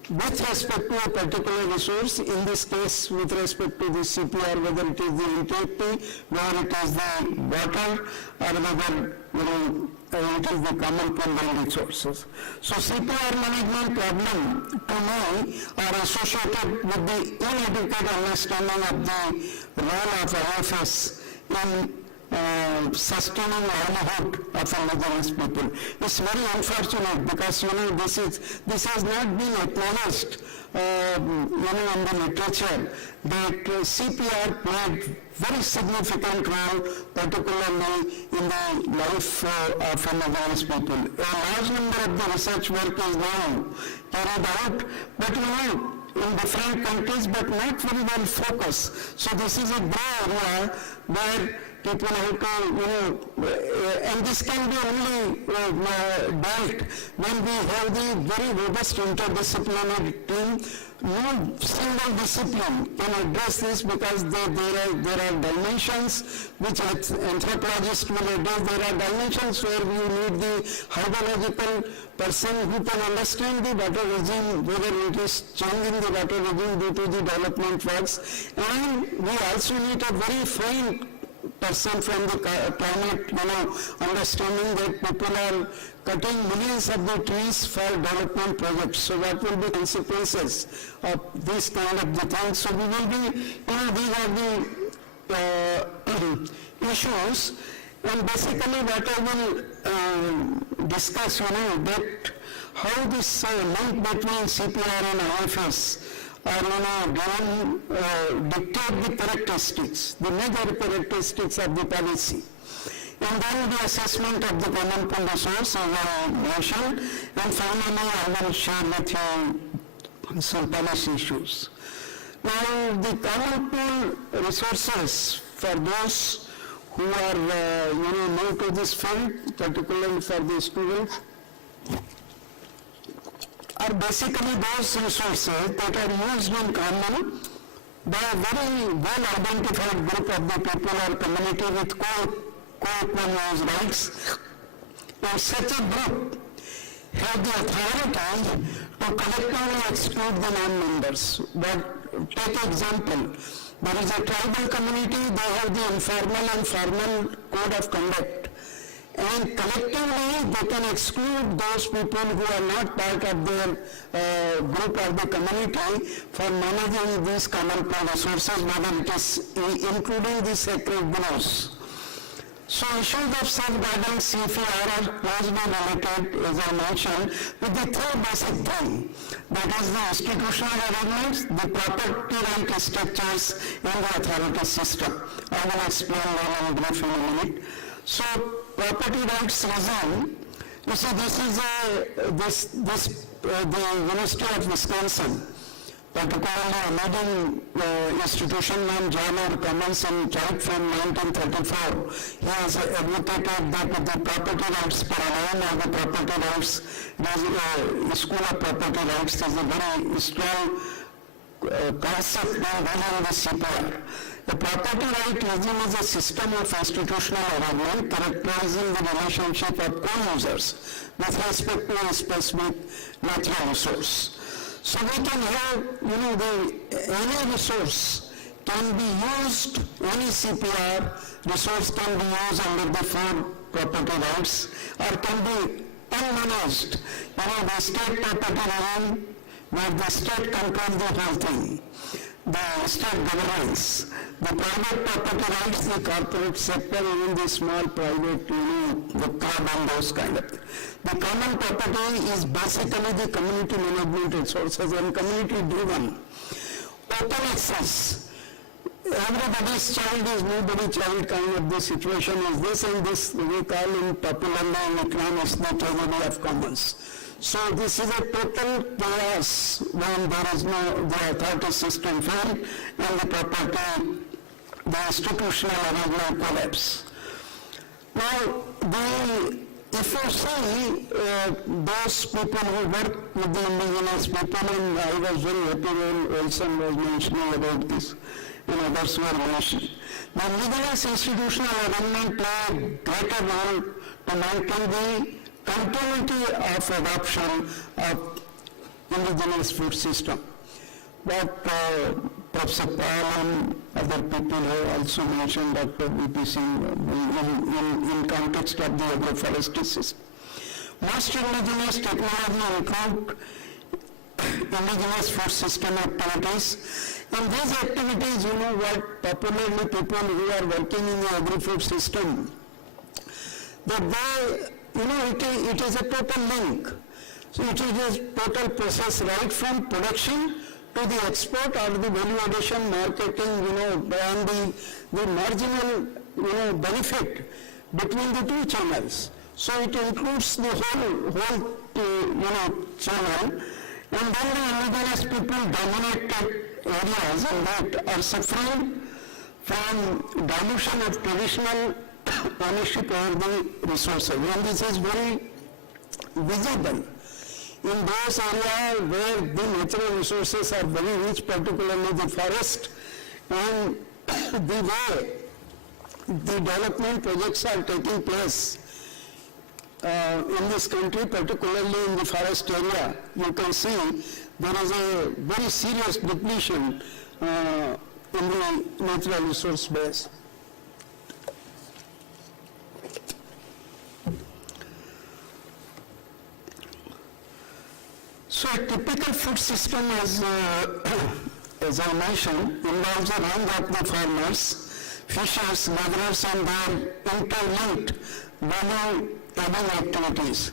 with respect to a particular resource, in this case with respect to the CPR, whether it is the intake, whether it is the water, or whether it is the common pool resources. So CPR management problem to me are associated with the inadequate understanding of the role of IFS in sustaining livelihood of indigenous people. It's very unfortunate because this has not been acknowledged in the literature that CPR played very significant role, particularly in the life of indigenous people. A large number of the research work is now carried out, but in different countries, but not very well focused. So this is a gray area where people have to, and this can be only dealt when we have the very robust interdisciplinary team. No single discipline can address this because there are dimensions which anthropologists will address. There are dimensions where you need the hydrological person who can understand the water regime, whether it is changing the water regime due to the development works. And we also need a very fine person from the climate, understanding that people are cutting millions of the trees for development projects. So what will be consequences of this kind of the things? So we will be, these are the issues. And basically what I will discuss, that how this link between CPR and IFS are dictate the characteristics, the major characteristics of the policy. And then the assessment of the common pool resource, as I mentioned, and finally I will share with you some policy issues. Now, the common pool resources for those who are new to this field, particularly for the students, are basically those resources that are used in common by a very well-identified group of the people or community with co-equal rights. And such a group have the authority to collectively exclude the non-members. But take example, there is a tribal community, they have the informal and formal code of conduct. And collectively, they can exclude those people who are not part of their group or the community for managing these common pool resources, whether it is including the sacred groves. So issues of self-governance CFR are closely related, as I mentioned, with the three basic things. That is the institutional arrangements, the property right structures, and the authority system. I will explain that in brief in a minute. So property rights regime, you see the University of Wisconsin, particularly a leading institution named John R. Cummins and right from 1934, he has advocated that the property rights paradigm or the property rights, the school of property rights is a very strong concept now within the CPR. The property right regime is a system of institutional arrangement characterizing the relationship of co-users with respect to a specific natural resource. So we can have, any resource can be used, any CPR resource can be used under the four property rights or can be unmanaged. The state property regime where the state controls the whole thing. The state governance, the private property rights, the corporate sector, even the small private, the club and those kind of things. The common property is basically the community management resources and community driven. Open access. Everybody's child is nobody's child kind of the situation is this, and this we call in popularly in economics the tragedy of commons. So this is a total chaos when there is no the authority system failed and the property, the institutional arrangement collapse. Now, if you see those people who work with the indigenous people, and I was very happy when Wilson was mentioning about this, and others were mentioning. The indigenous institutional arrangement played greater role to maintain the continuity of adoption of indigenous food system. But Professor Paul and other people have also mentioned Dr. B.P. Singh in context of the agroforestry system. Most indigenous technology include indigenous food system activities. And these activities, what popularly people who are working in the agri-food system, that they it is a total link. So it is a total process right from production to the export or the value addition, marketing, and the marginal, benefit between the two channels. So it includes the whole channel. And then the indigenous people dominated areas that are suffering from dilution of traditional ownership over the resources. And this is very visible in those areas where the natural resources are very rich, particularly the forest, and the way the development projects are taking place in this country, particularly in the forest area, you can see there is a very serious depletion in the natural resource base. So a typical food system, as I mentioned, involves a range of the farmers, fishers, gatherers, and their interlinked value-adding activities.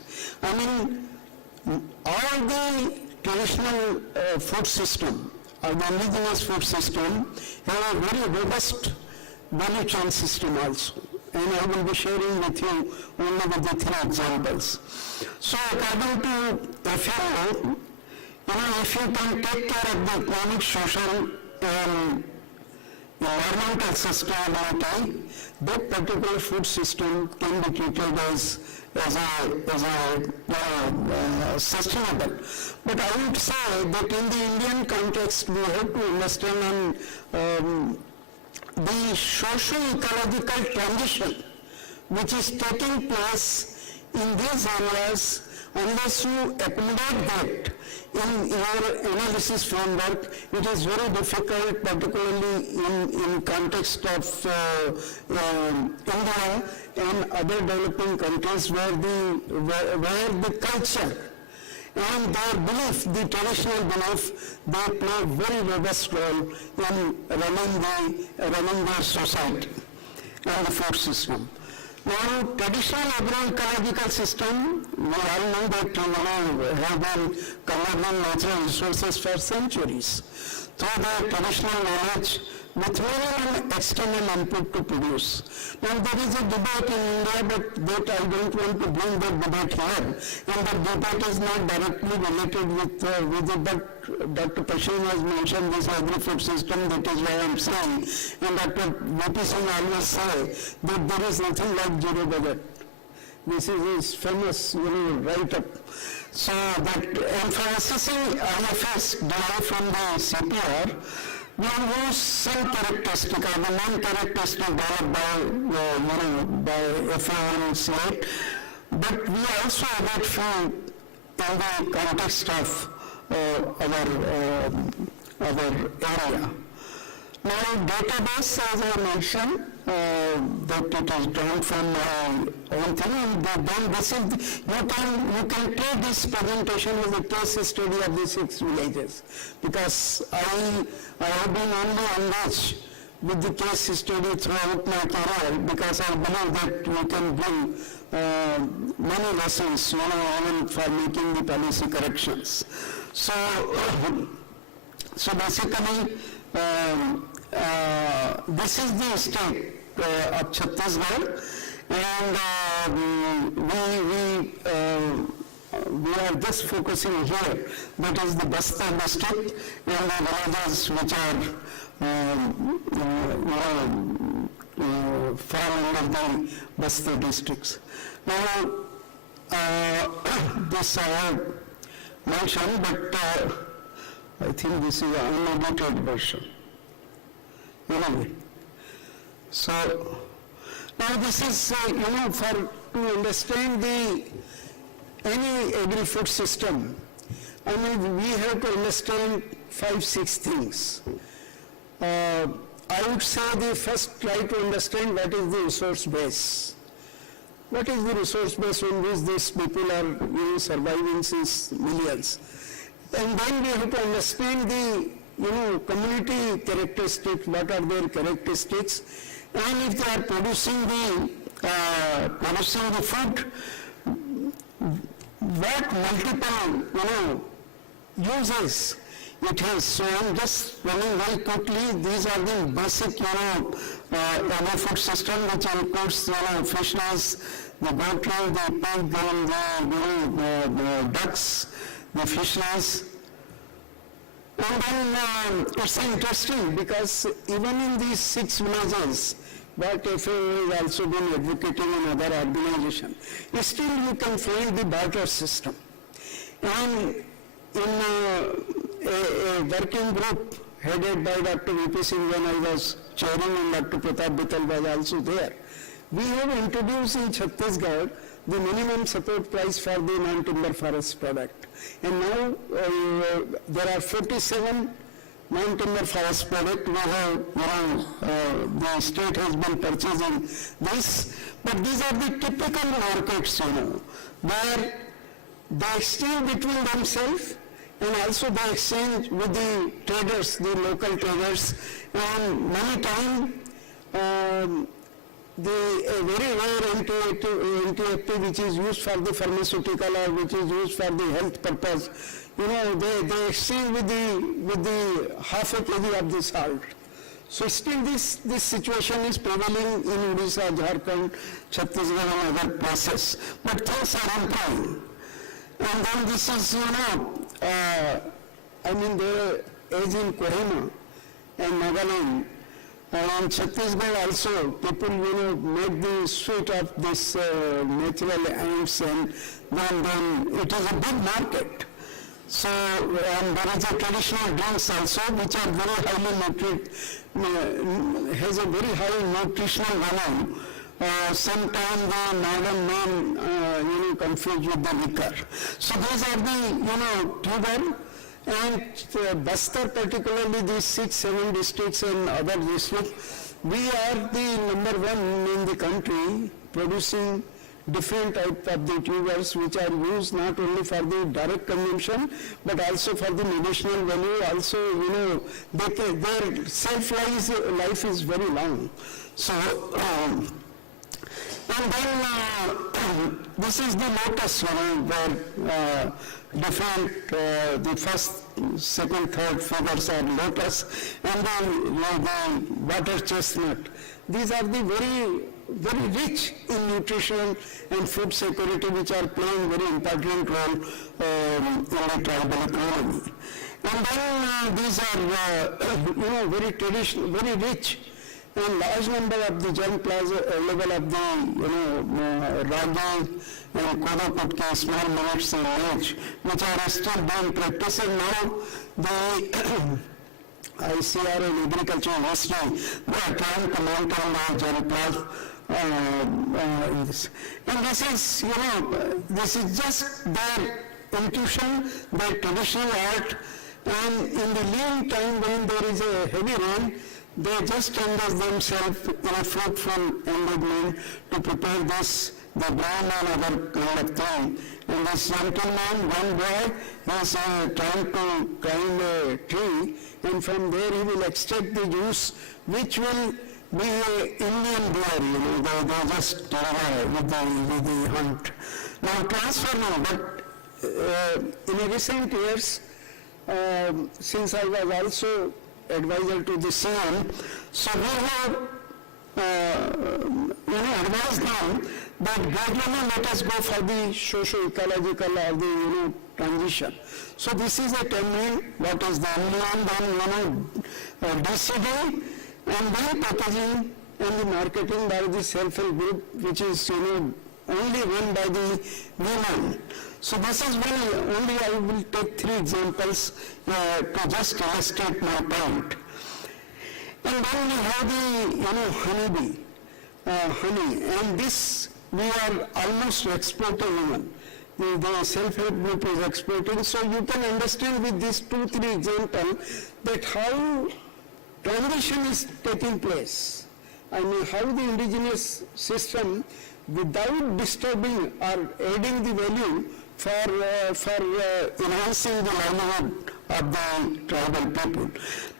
all the traditional food system, or the indigenous food system, have a very robust value chain system also. And I will be sharing with you only with the 3 examples. So according to FAO, if you can take care of the economic, social, and environmental sustainability, that particular food system can be treated as sustainable. But I would say that in the Indian context, we have to understand the socio-ecological transition which is taking place in these areas. Unless you accommodate that in your analysis framework, it is very difficult, particularly in context of India and other developing countries where the culture and their belief, the traditional belief, they play a very robust role in running their society and the food system. Now, traditional agroecological system, we all know that have been conserving natural resources for centuries through their traditional knowledge with minimum external input to produce. Now, there is a debate in India, but that I don't want to bring that debate here, and the debate is not directly related with it, but Dr. Pashin has mentioned this agri-food system, that is why I am saying, and Dr. V.P. Singh always say that there is nothing like zero budget. This is his famous, write-up. So that, and for assessing IFS derived from the CPR, we use some characteristic, or the main characteristic developed by FAO and CIAT, but we also added few in the context of our area. Now, database, as I mentioned, that it is drawn from one thing, and then this is, you can take this presentation as a case study of the 6 villages, because I have been only engaged with the case study throughout my career, because I believe that you can bring many lessons, even for making the policy corrections. So basically, this is the state of Chhattisgarh, and we are just focusing here, that is the Bastar district and the villages which are fall under the Bastar districts. Now, this I have mentioned, but I think this is an unedited version. Anyway, so now this is, for to understand any agri-food system, I mean, we have to understand 5-6 things. I would say the first try to understand what is the resource base. What is the resource base on which these people are surviving since millions? And then we have to understand the community characteristics, what are their characteristics, and if they are producing the food, what multiple uses it has. So I'm just running very quickly. These are the basic agri-food system, which includes fishes, the poultry, the pig, the ducks, the fishes. And then it's interesting because even in these 6 villages, what FAO has also been advocating in other organizations, still you can find the barter system. And in a working group headed by Dr. V.P. Singh when I was chairing and Dr. Pratap Bittal was also there, we have introduced in Chhattisgarh the minimum support price for the non-timber forest product. And now there are 47 non-timber forest products. We have, the state has been purchasing this, but these are the typical markets, where they exchange between themselves and also they exchange with the traders, the local traders, and many times a very rare anti-active which is used for the pharmaceutical or which is used for the health purpose, they exchange with the half a kg of the salt. So still this situation is prevailing in Odisha, Jharkhand, Chhattisgarh and other places. But things are improving. And then this is, as in Kohima and Nagaland, and Chhattisgarh also, people, make the sweet of this natural ants, and then it is a big market. So, and there is a traditional drinks also, which are very highly has a very high nutritional value. Sometimes the modern man, confused with the liquor. So these are the, tuber. And Bastar, particularly these 6-7 districts and other districts, we are the number one in the country producing different type of the tubers which are used not only for the direct consumption but also for the medicinal value. Also, their life is very long. So, and then this is the lotus, where different, the first, second, third figures are lotus, and then the water chestnut. These are the very rich in nutrition and food security, which are playing very important role in the tribal economy. And then these are, very traditional, very rich, and large number of the germplasm level of the, ragi and kodaputki, small millets and maize, which are still being practiced. And now the ICR and agriculture industry, they are trying to maintain the germplasm in this. And this is, this is just their intuition, their traditional art, and in the lean time when there is a heavy rain, they just engage themselves in a fruitful engagement to prepare this, the brown and other kind of thing. And this gentleman, one boy, is trying to climb a tree, and from there he will extract the juice, which will be Indian beer, they just with the hunt. Now transfer now, but in recent years, since I was also advisor to the CM, so we have advised them that gradually let us go for the socio-ecological or the transition. So this is a term, what is the then DCD, and then packaging and the marketing by the self-help group, which is only run by the women. So this is when only I will take 3 examples to just illustrate my point. And then we have the honeybee, honey, and this we are almost exporting even. The self-help group is exporting. So you can understand with these 2-3 examples that how transition is taking place. I mean, how the indigenous system, without disturbing or adding the value for enhancing the livelihood of the tribal people.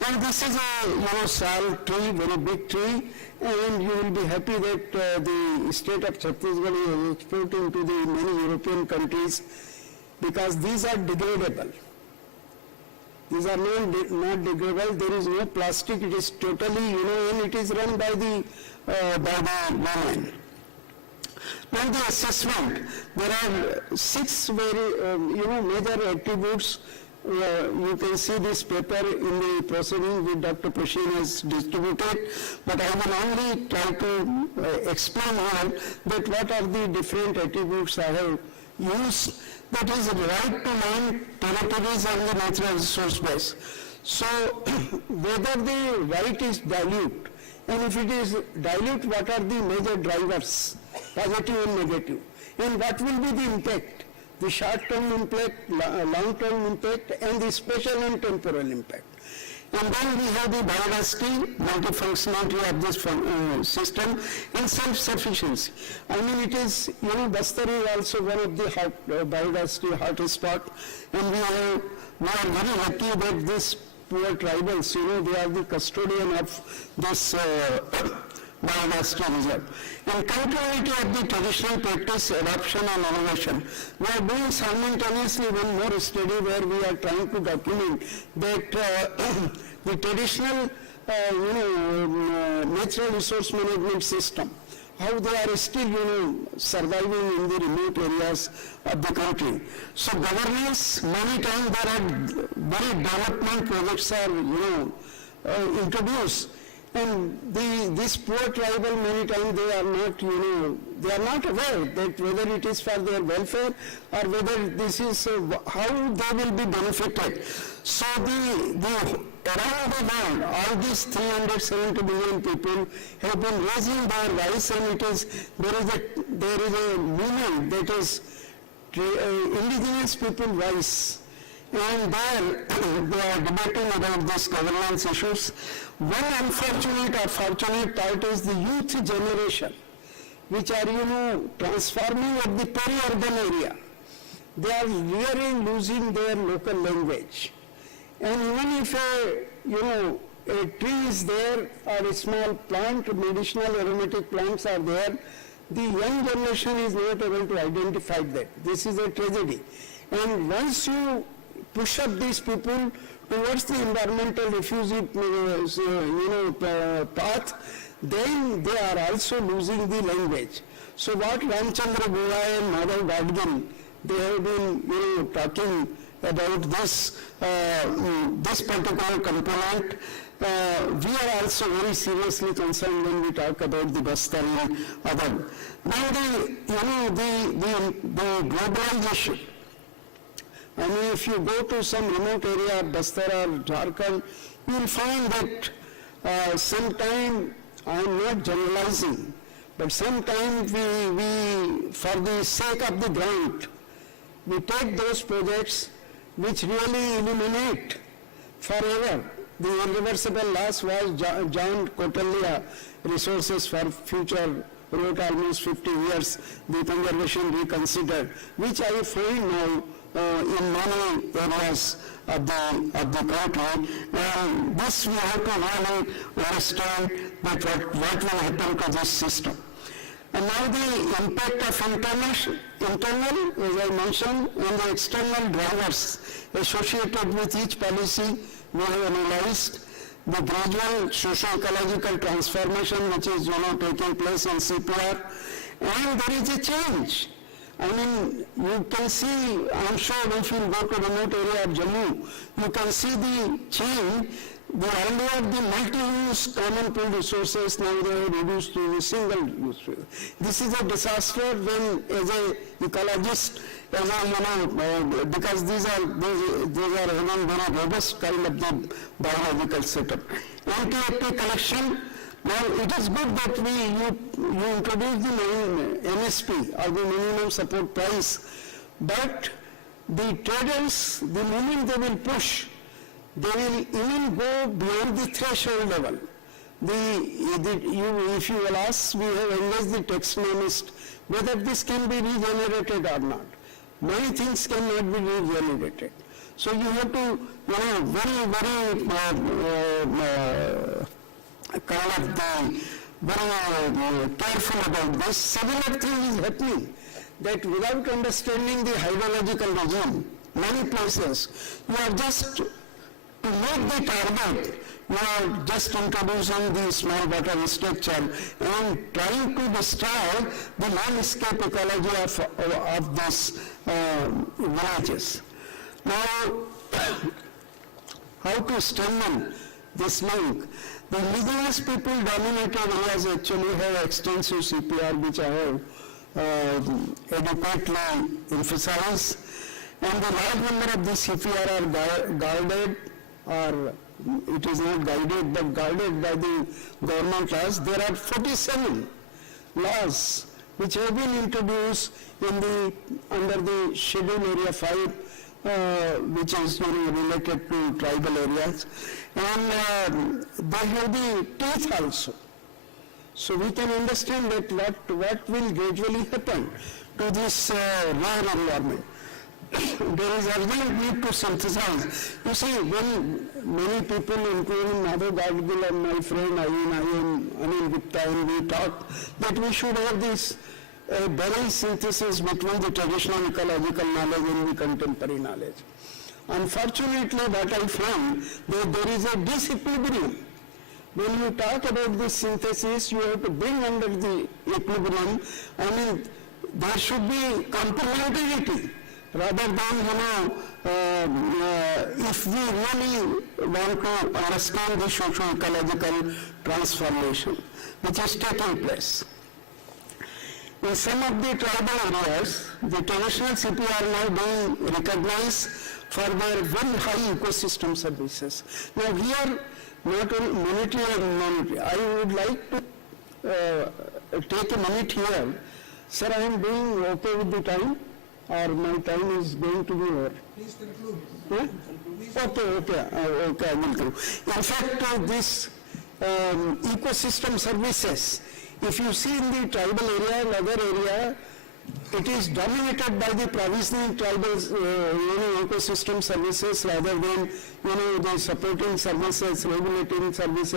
Now this is a sal tree, very big tree, and you will be happy that the state of Chhattisgarh is exporting to the many European countries because these are degradable. These are not degradable. There is no plastic. It is totally, and it is run by the women. Now the assessment, there are 6 very, major attributes. You can see this paper in the proceeding which Dr. Prashin has distributed, but I will only try to explain here that what are the different attributes I have used, that is right to land, territories and the natural resource base. So whether the right is dilute, and if it is dilute, what are the major drivers, positive and negative, and what will be the impact, the short-term impact, long-term impact, and the spatial and temporal impact. And then we have the biodiversity, multifunctionality of this system, and self-sufficiency. I mean, it is, Bastar is also one of the biodiversity hotspot, and we are very lucky that these poor tribals, they are the custodian of this biodiversity reserve. And continuity of the traditional practice, adoption and innovation. We are doing simultaneously one more study where we are trying to document that the traditional natural resource management system, how they are still, surviving in the remote areas of the country. So governance, many times there are very development projects are, introduced. And this poor tribal, many times they are not, they are not aware that whether it is for their welfare or whether this is how they will be benefited. So around the world, all these 370 million people have been raising their voice, and there is a movement that is indigenous people voice. And there they are debating about these governance issues. One unfortunate or fortunate part is the youth generation, which are, transforming of the peri-urban area. They are really losing their local language. And even if a tree is there or a small plant, medicinal aromatic plants are there, the young generation is not able to identify that. This is a tragedy. And once you push up these people towards the environmental refugee path, then they are also losing the language. So what Ramchandra Goyal and Madhav Gadgil, they have been talking about this particular component. We are also very seriously concerned when we talk about the Bastar and other. Now the globalization. I mean, if you go to some remote area, Bastar or Jharkhand, you will find that sometimes, I am not generalizing, but sometimes we, for the sake of the grant, we take those projects which really eliminate forever. The irreversible loss was John Kotalia resources for future, wrote almost 50 years, the conservation reconsidered, which I find now in many areas of the country. This we have to really understand that what will happen to this system. And now the impact of internal, as I mentioned, and the external drivers associated with each policy we have analyzed. The gradual socio-ecological transformation which is taking place in CPR, and there is a change. I mean, you can see, I'm sure if you go to the remote area of Jammu, you can see the change. The earlier the multi-use common pool resources, now they are reduced to a single use. This is a disaster when, as an ecologist, because these are having very robust kind of the biological setup. NTFP collection. Now, it is good that you introduce the MSP, or the minimum support price, but the traders, the moment they will push, they will even go beyond the threshold level. If you will ask, we have engaged the taxonomist whether this can be regenerated or not. Many things cannot be regenerated. So you have to, very careful about this. Similar thing is happening, that without understanding the hydrological regime, many places, you are just, to make the target, you are just introducing the small water structure and trying to destroy the landscape ecology of these villages. Now, how to strengthen this link? The indigenous people dominated areas actually have extensive CPR, which I have adequately emphasized, and the large number of these CPR are guarded, or it is not guided but guarded by the government laws. There are 47 laws which have been introduced under the Schedule Area 5, which is related to tribal areas, and they have the teeth also. So we can understand that what will gradually happen to this rare environment. there is urgent need to synthesize. You see, when many people, including Madhav Gadgil and my friend Anil Gupta, and we talk that we should have this very synthesis between the traditional ecological knowledge and the contemporary knowledge. Unfortunately, what I found, that there is a disequilibrium. When you talk about this synthesis, you have to bring under the equilibrium. I mean, there should be complementarity rather than, if we really want to understand the socio-ecological transformation which is taking place. In some of the tribal areas, the traditional CPR are now being recognized for their very high ecosystem services. Now here, not only monetary and non-monetary, I would like to take a minute here. Sir, I am doing okay with the time, or my time is going to be over? Please conclude. Okay, I will conclude. In fact, this ecosystem services, if you see in the tribal area and other area, it is dominated by the provisioning tribal ecosystem services rather than the supporting services, regulating services,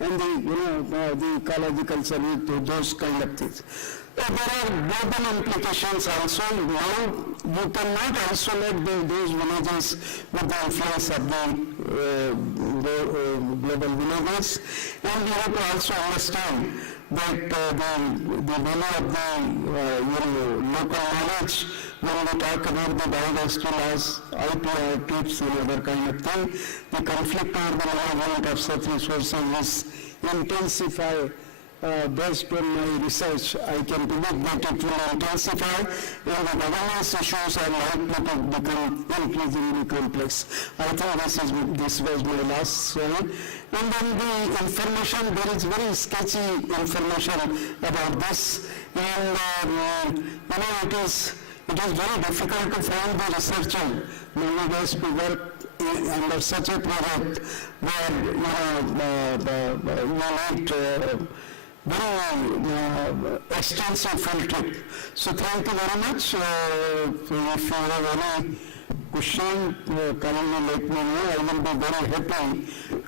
and the ecological service, those kind of things. There are global implications also. Now you cannot isolate those villages with the influence of the global villages, and you have to also understand that the value of the local knowledge when we talk about the biodiversity loss, IPR, tips and other kind of thing, the conflict over the management of such resources is intensify. Based on my research, I can predict that it will intensify and the governance issues are likely to become increasingly complex. I think this was my last slide. And then the information, there is very sketchy information about this, and it is very difficult to find the researcher nowadays to work under such a project where you need very extensive field trip. So thank you very much. If you have any question, kindly let me know. I will be very happy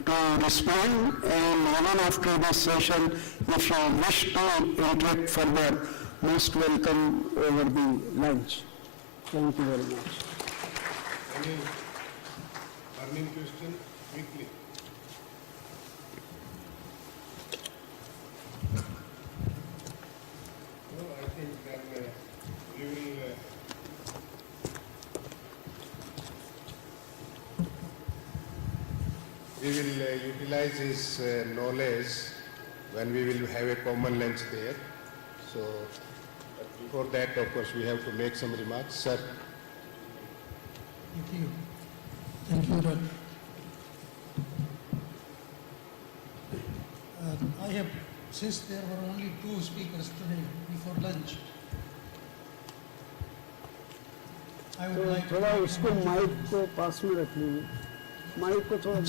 to respond. And even after this session, if you wish to interact further, most welcome over the lunch. Thank you very much. Any burning question? Quickly. We will utilize his knowledge when we will have a common lunch there. So, but before that, of course, we have to make some remarks. Sir. Thank you. Thank you, Dr. I have, since there were only 2 speakers today before lunch, I would like to... थोड़ा उसको mic को पास में रख लीजिए, mic को थोड़ा...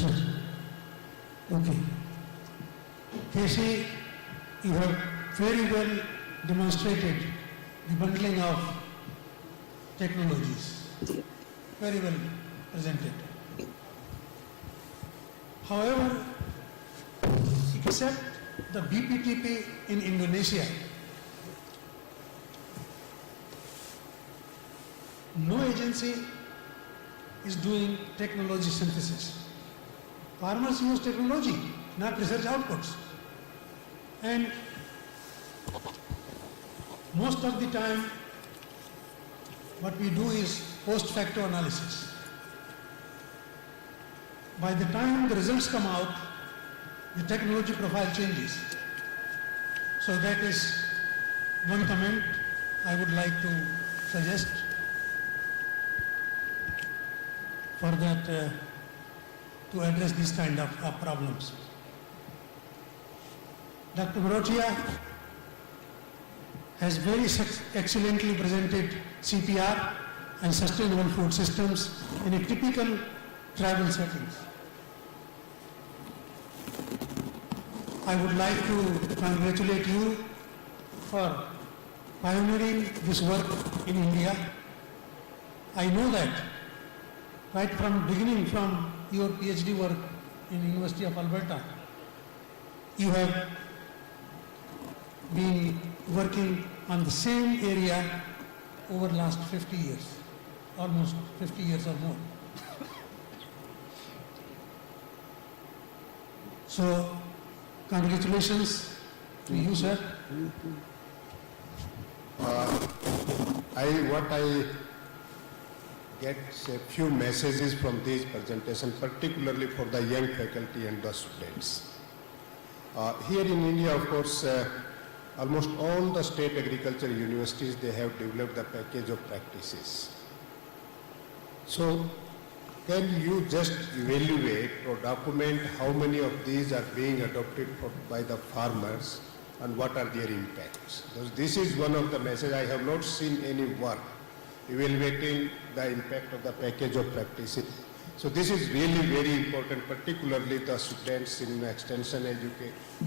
Okay. Casey, you have very well demonstrated the bundling of technologies. Very well presented. However, except the BPTP in Indonesia, no agency is doing technology synthesis. Farmers use technology, not research outputs. And most of the time, what we do is post-facto analysis. By the time the results come out, the technology profile changes. So that is one comment I would like to suggest for that to address these kind of problems. Dr. Morotia has very excellently presented CPR and sustainable food systems in a typical tribal settings. I would like to congratulate you for pioneering this work in India I know that right from beginning, from your PhD work in University of Alberta, you have been working on the same area over last 50 years, almost 50 years or more. So, congratulations to you, sir. What I get a few messages from this presentation, particularly for the young faculty and the students. Here in India, of course, almost all the state agriculture universities, they have developed a package of practices. So, can you just evaluate or document how many of these are being adopted by the farmers and what are their impacts? Because this is one of the messages. I have not seen any work evaluating the impact of the package of practices. So this is really very important, particularly the students in extension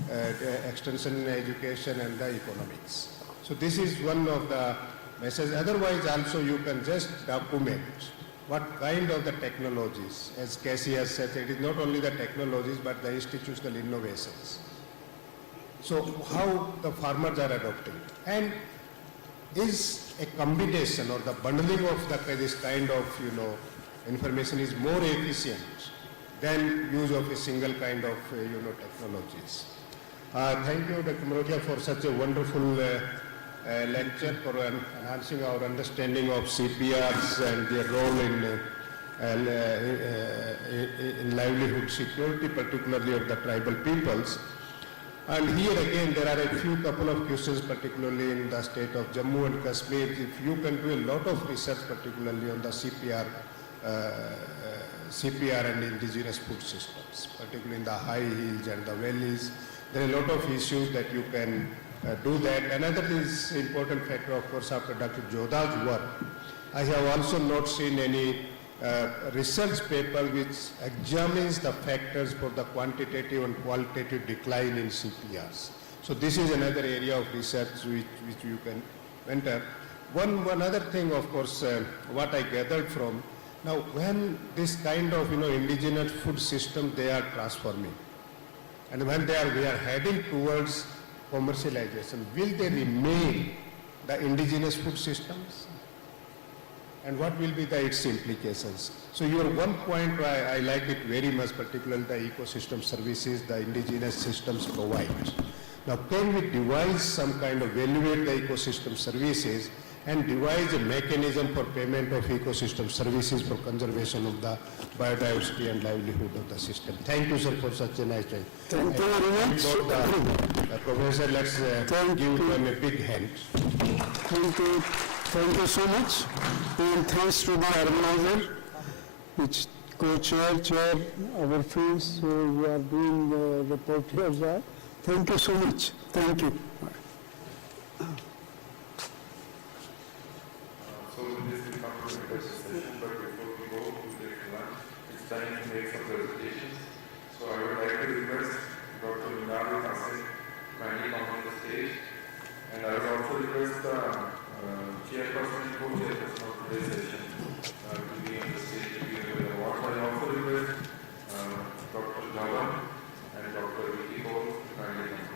education and the economics. So this is one of the messages. Otherwise also you can just document what kind of the technologies, as Casey has said, it is not only the technologies but the institutional innovations. So how the farmers are adopting. And is a combination or the bundling of this kind of, information is more efficient than use of a single kind of, technologies. Thank you, Dr. Manotia, for such a wonderful lecture, for enhancing our understanding of CPRs and their role in livelihood security, particularly of the tribal peoples. And here again, there are a few couple of questions, particularly in the state of Jammu and Kashmir. If you can do a lot of research, particularly on the CPR and indigenous food systems, particularly in the high hills and the valleys. There are a lot of issues that you can do that. Another is important factor, of course, after Dr. Jodha's work. I have also not seen any research paper which examines the factors for the quantitative and qualitative decline in CPRs. So this is another area of research which you can enter. One other thing, of course, what I gathered from, now when this kind of indigenous food system they are transforming, and when we are heading towards commercialization, will they remain the indigenous food systems? And what will be its implications? So your one point, I like it very much, particularly the ecosystem services the indigenous systems provide. Now can we devise some kind of evaluate the ecosystem services and devise a mechanism for payment of ecosystem services for conservation of the biodiversity and livelihood of the system? Thank you, sir, for such a nice time. Thank you very much. Professor, let's give them a big hand. Thank you. Thank you so much. And thanks to the organizer, which co-chair, chair, our friends who are doing the portraits. Thank you so much. Thank you. So this will come to the question session, but before we go to the lunch, it's time to make some presentations. So I would like to request Dr. Minal Qasim kindly come on the stage, and I would also request the chairperson and co-chairperson of today's session to be on the stage to give the awards. I also request Dr. Javan and Dr. Vicky Cole to kindly come.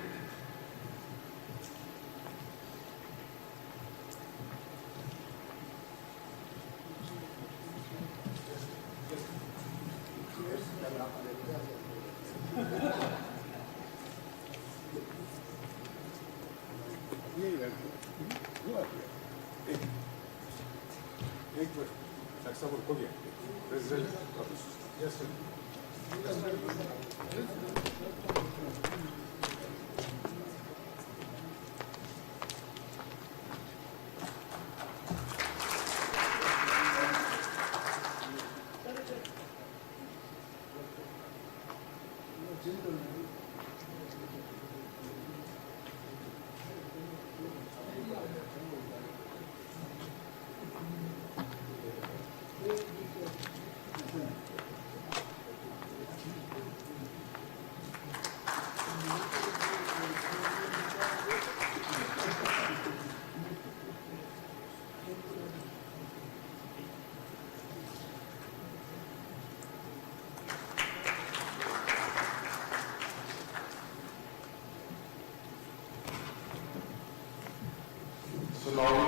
now we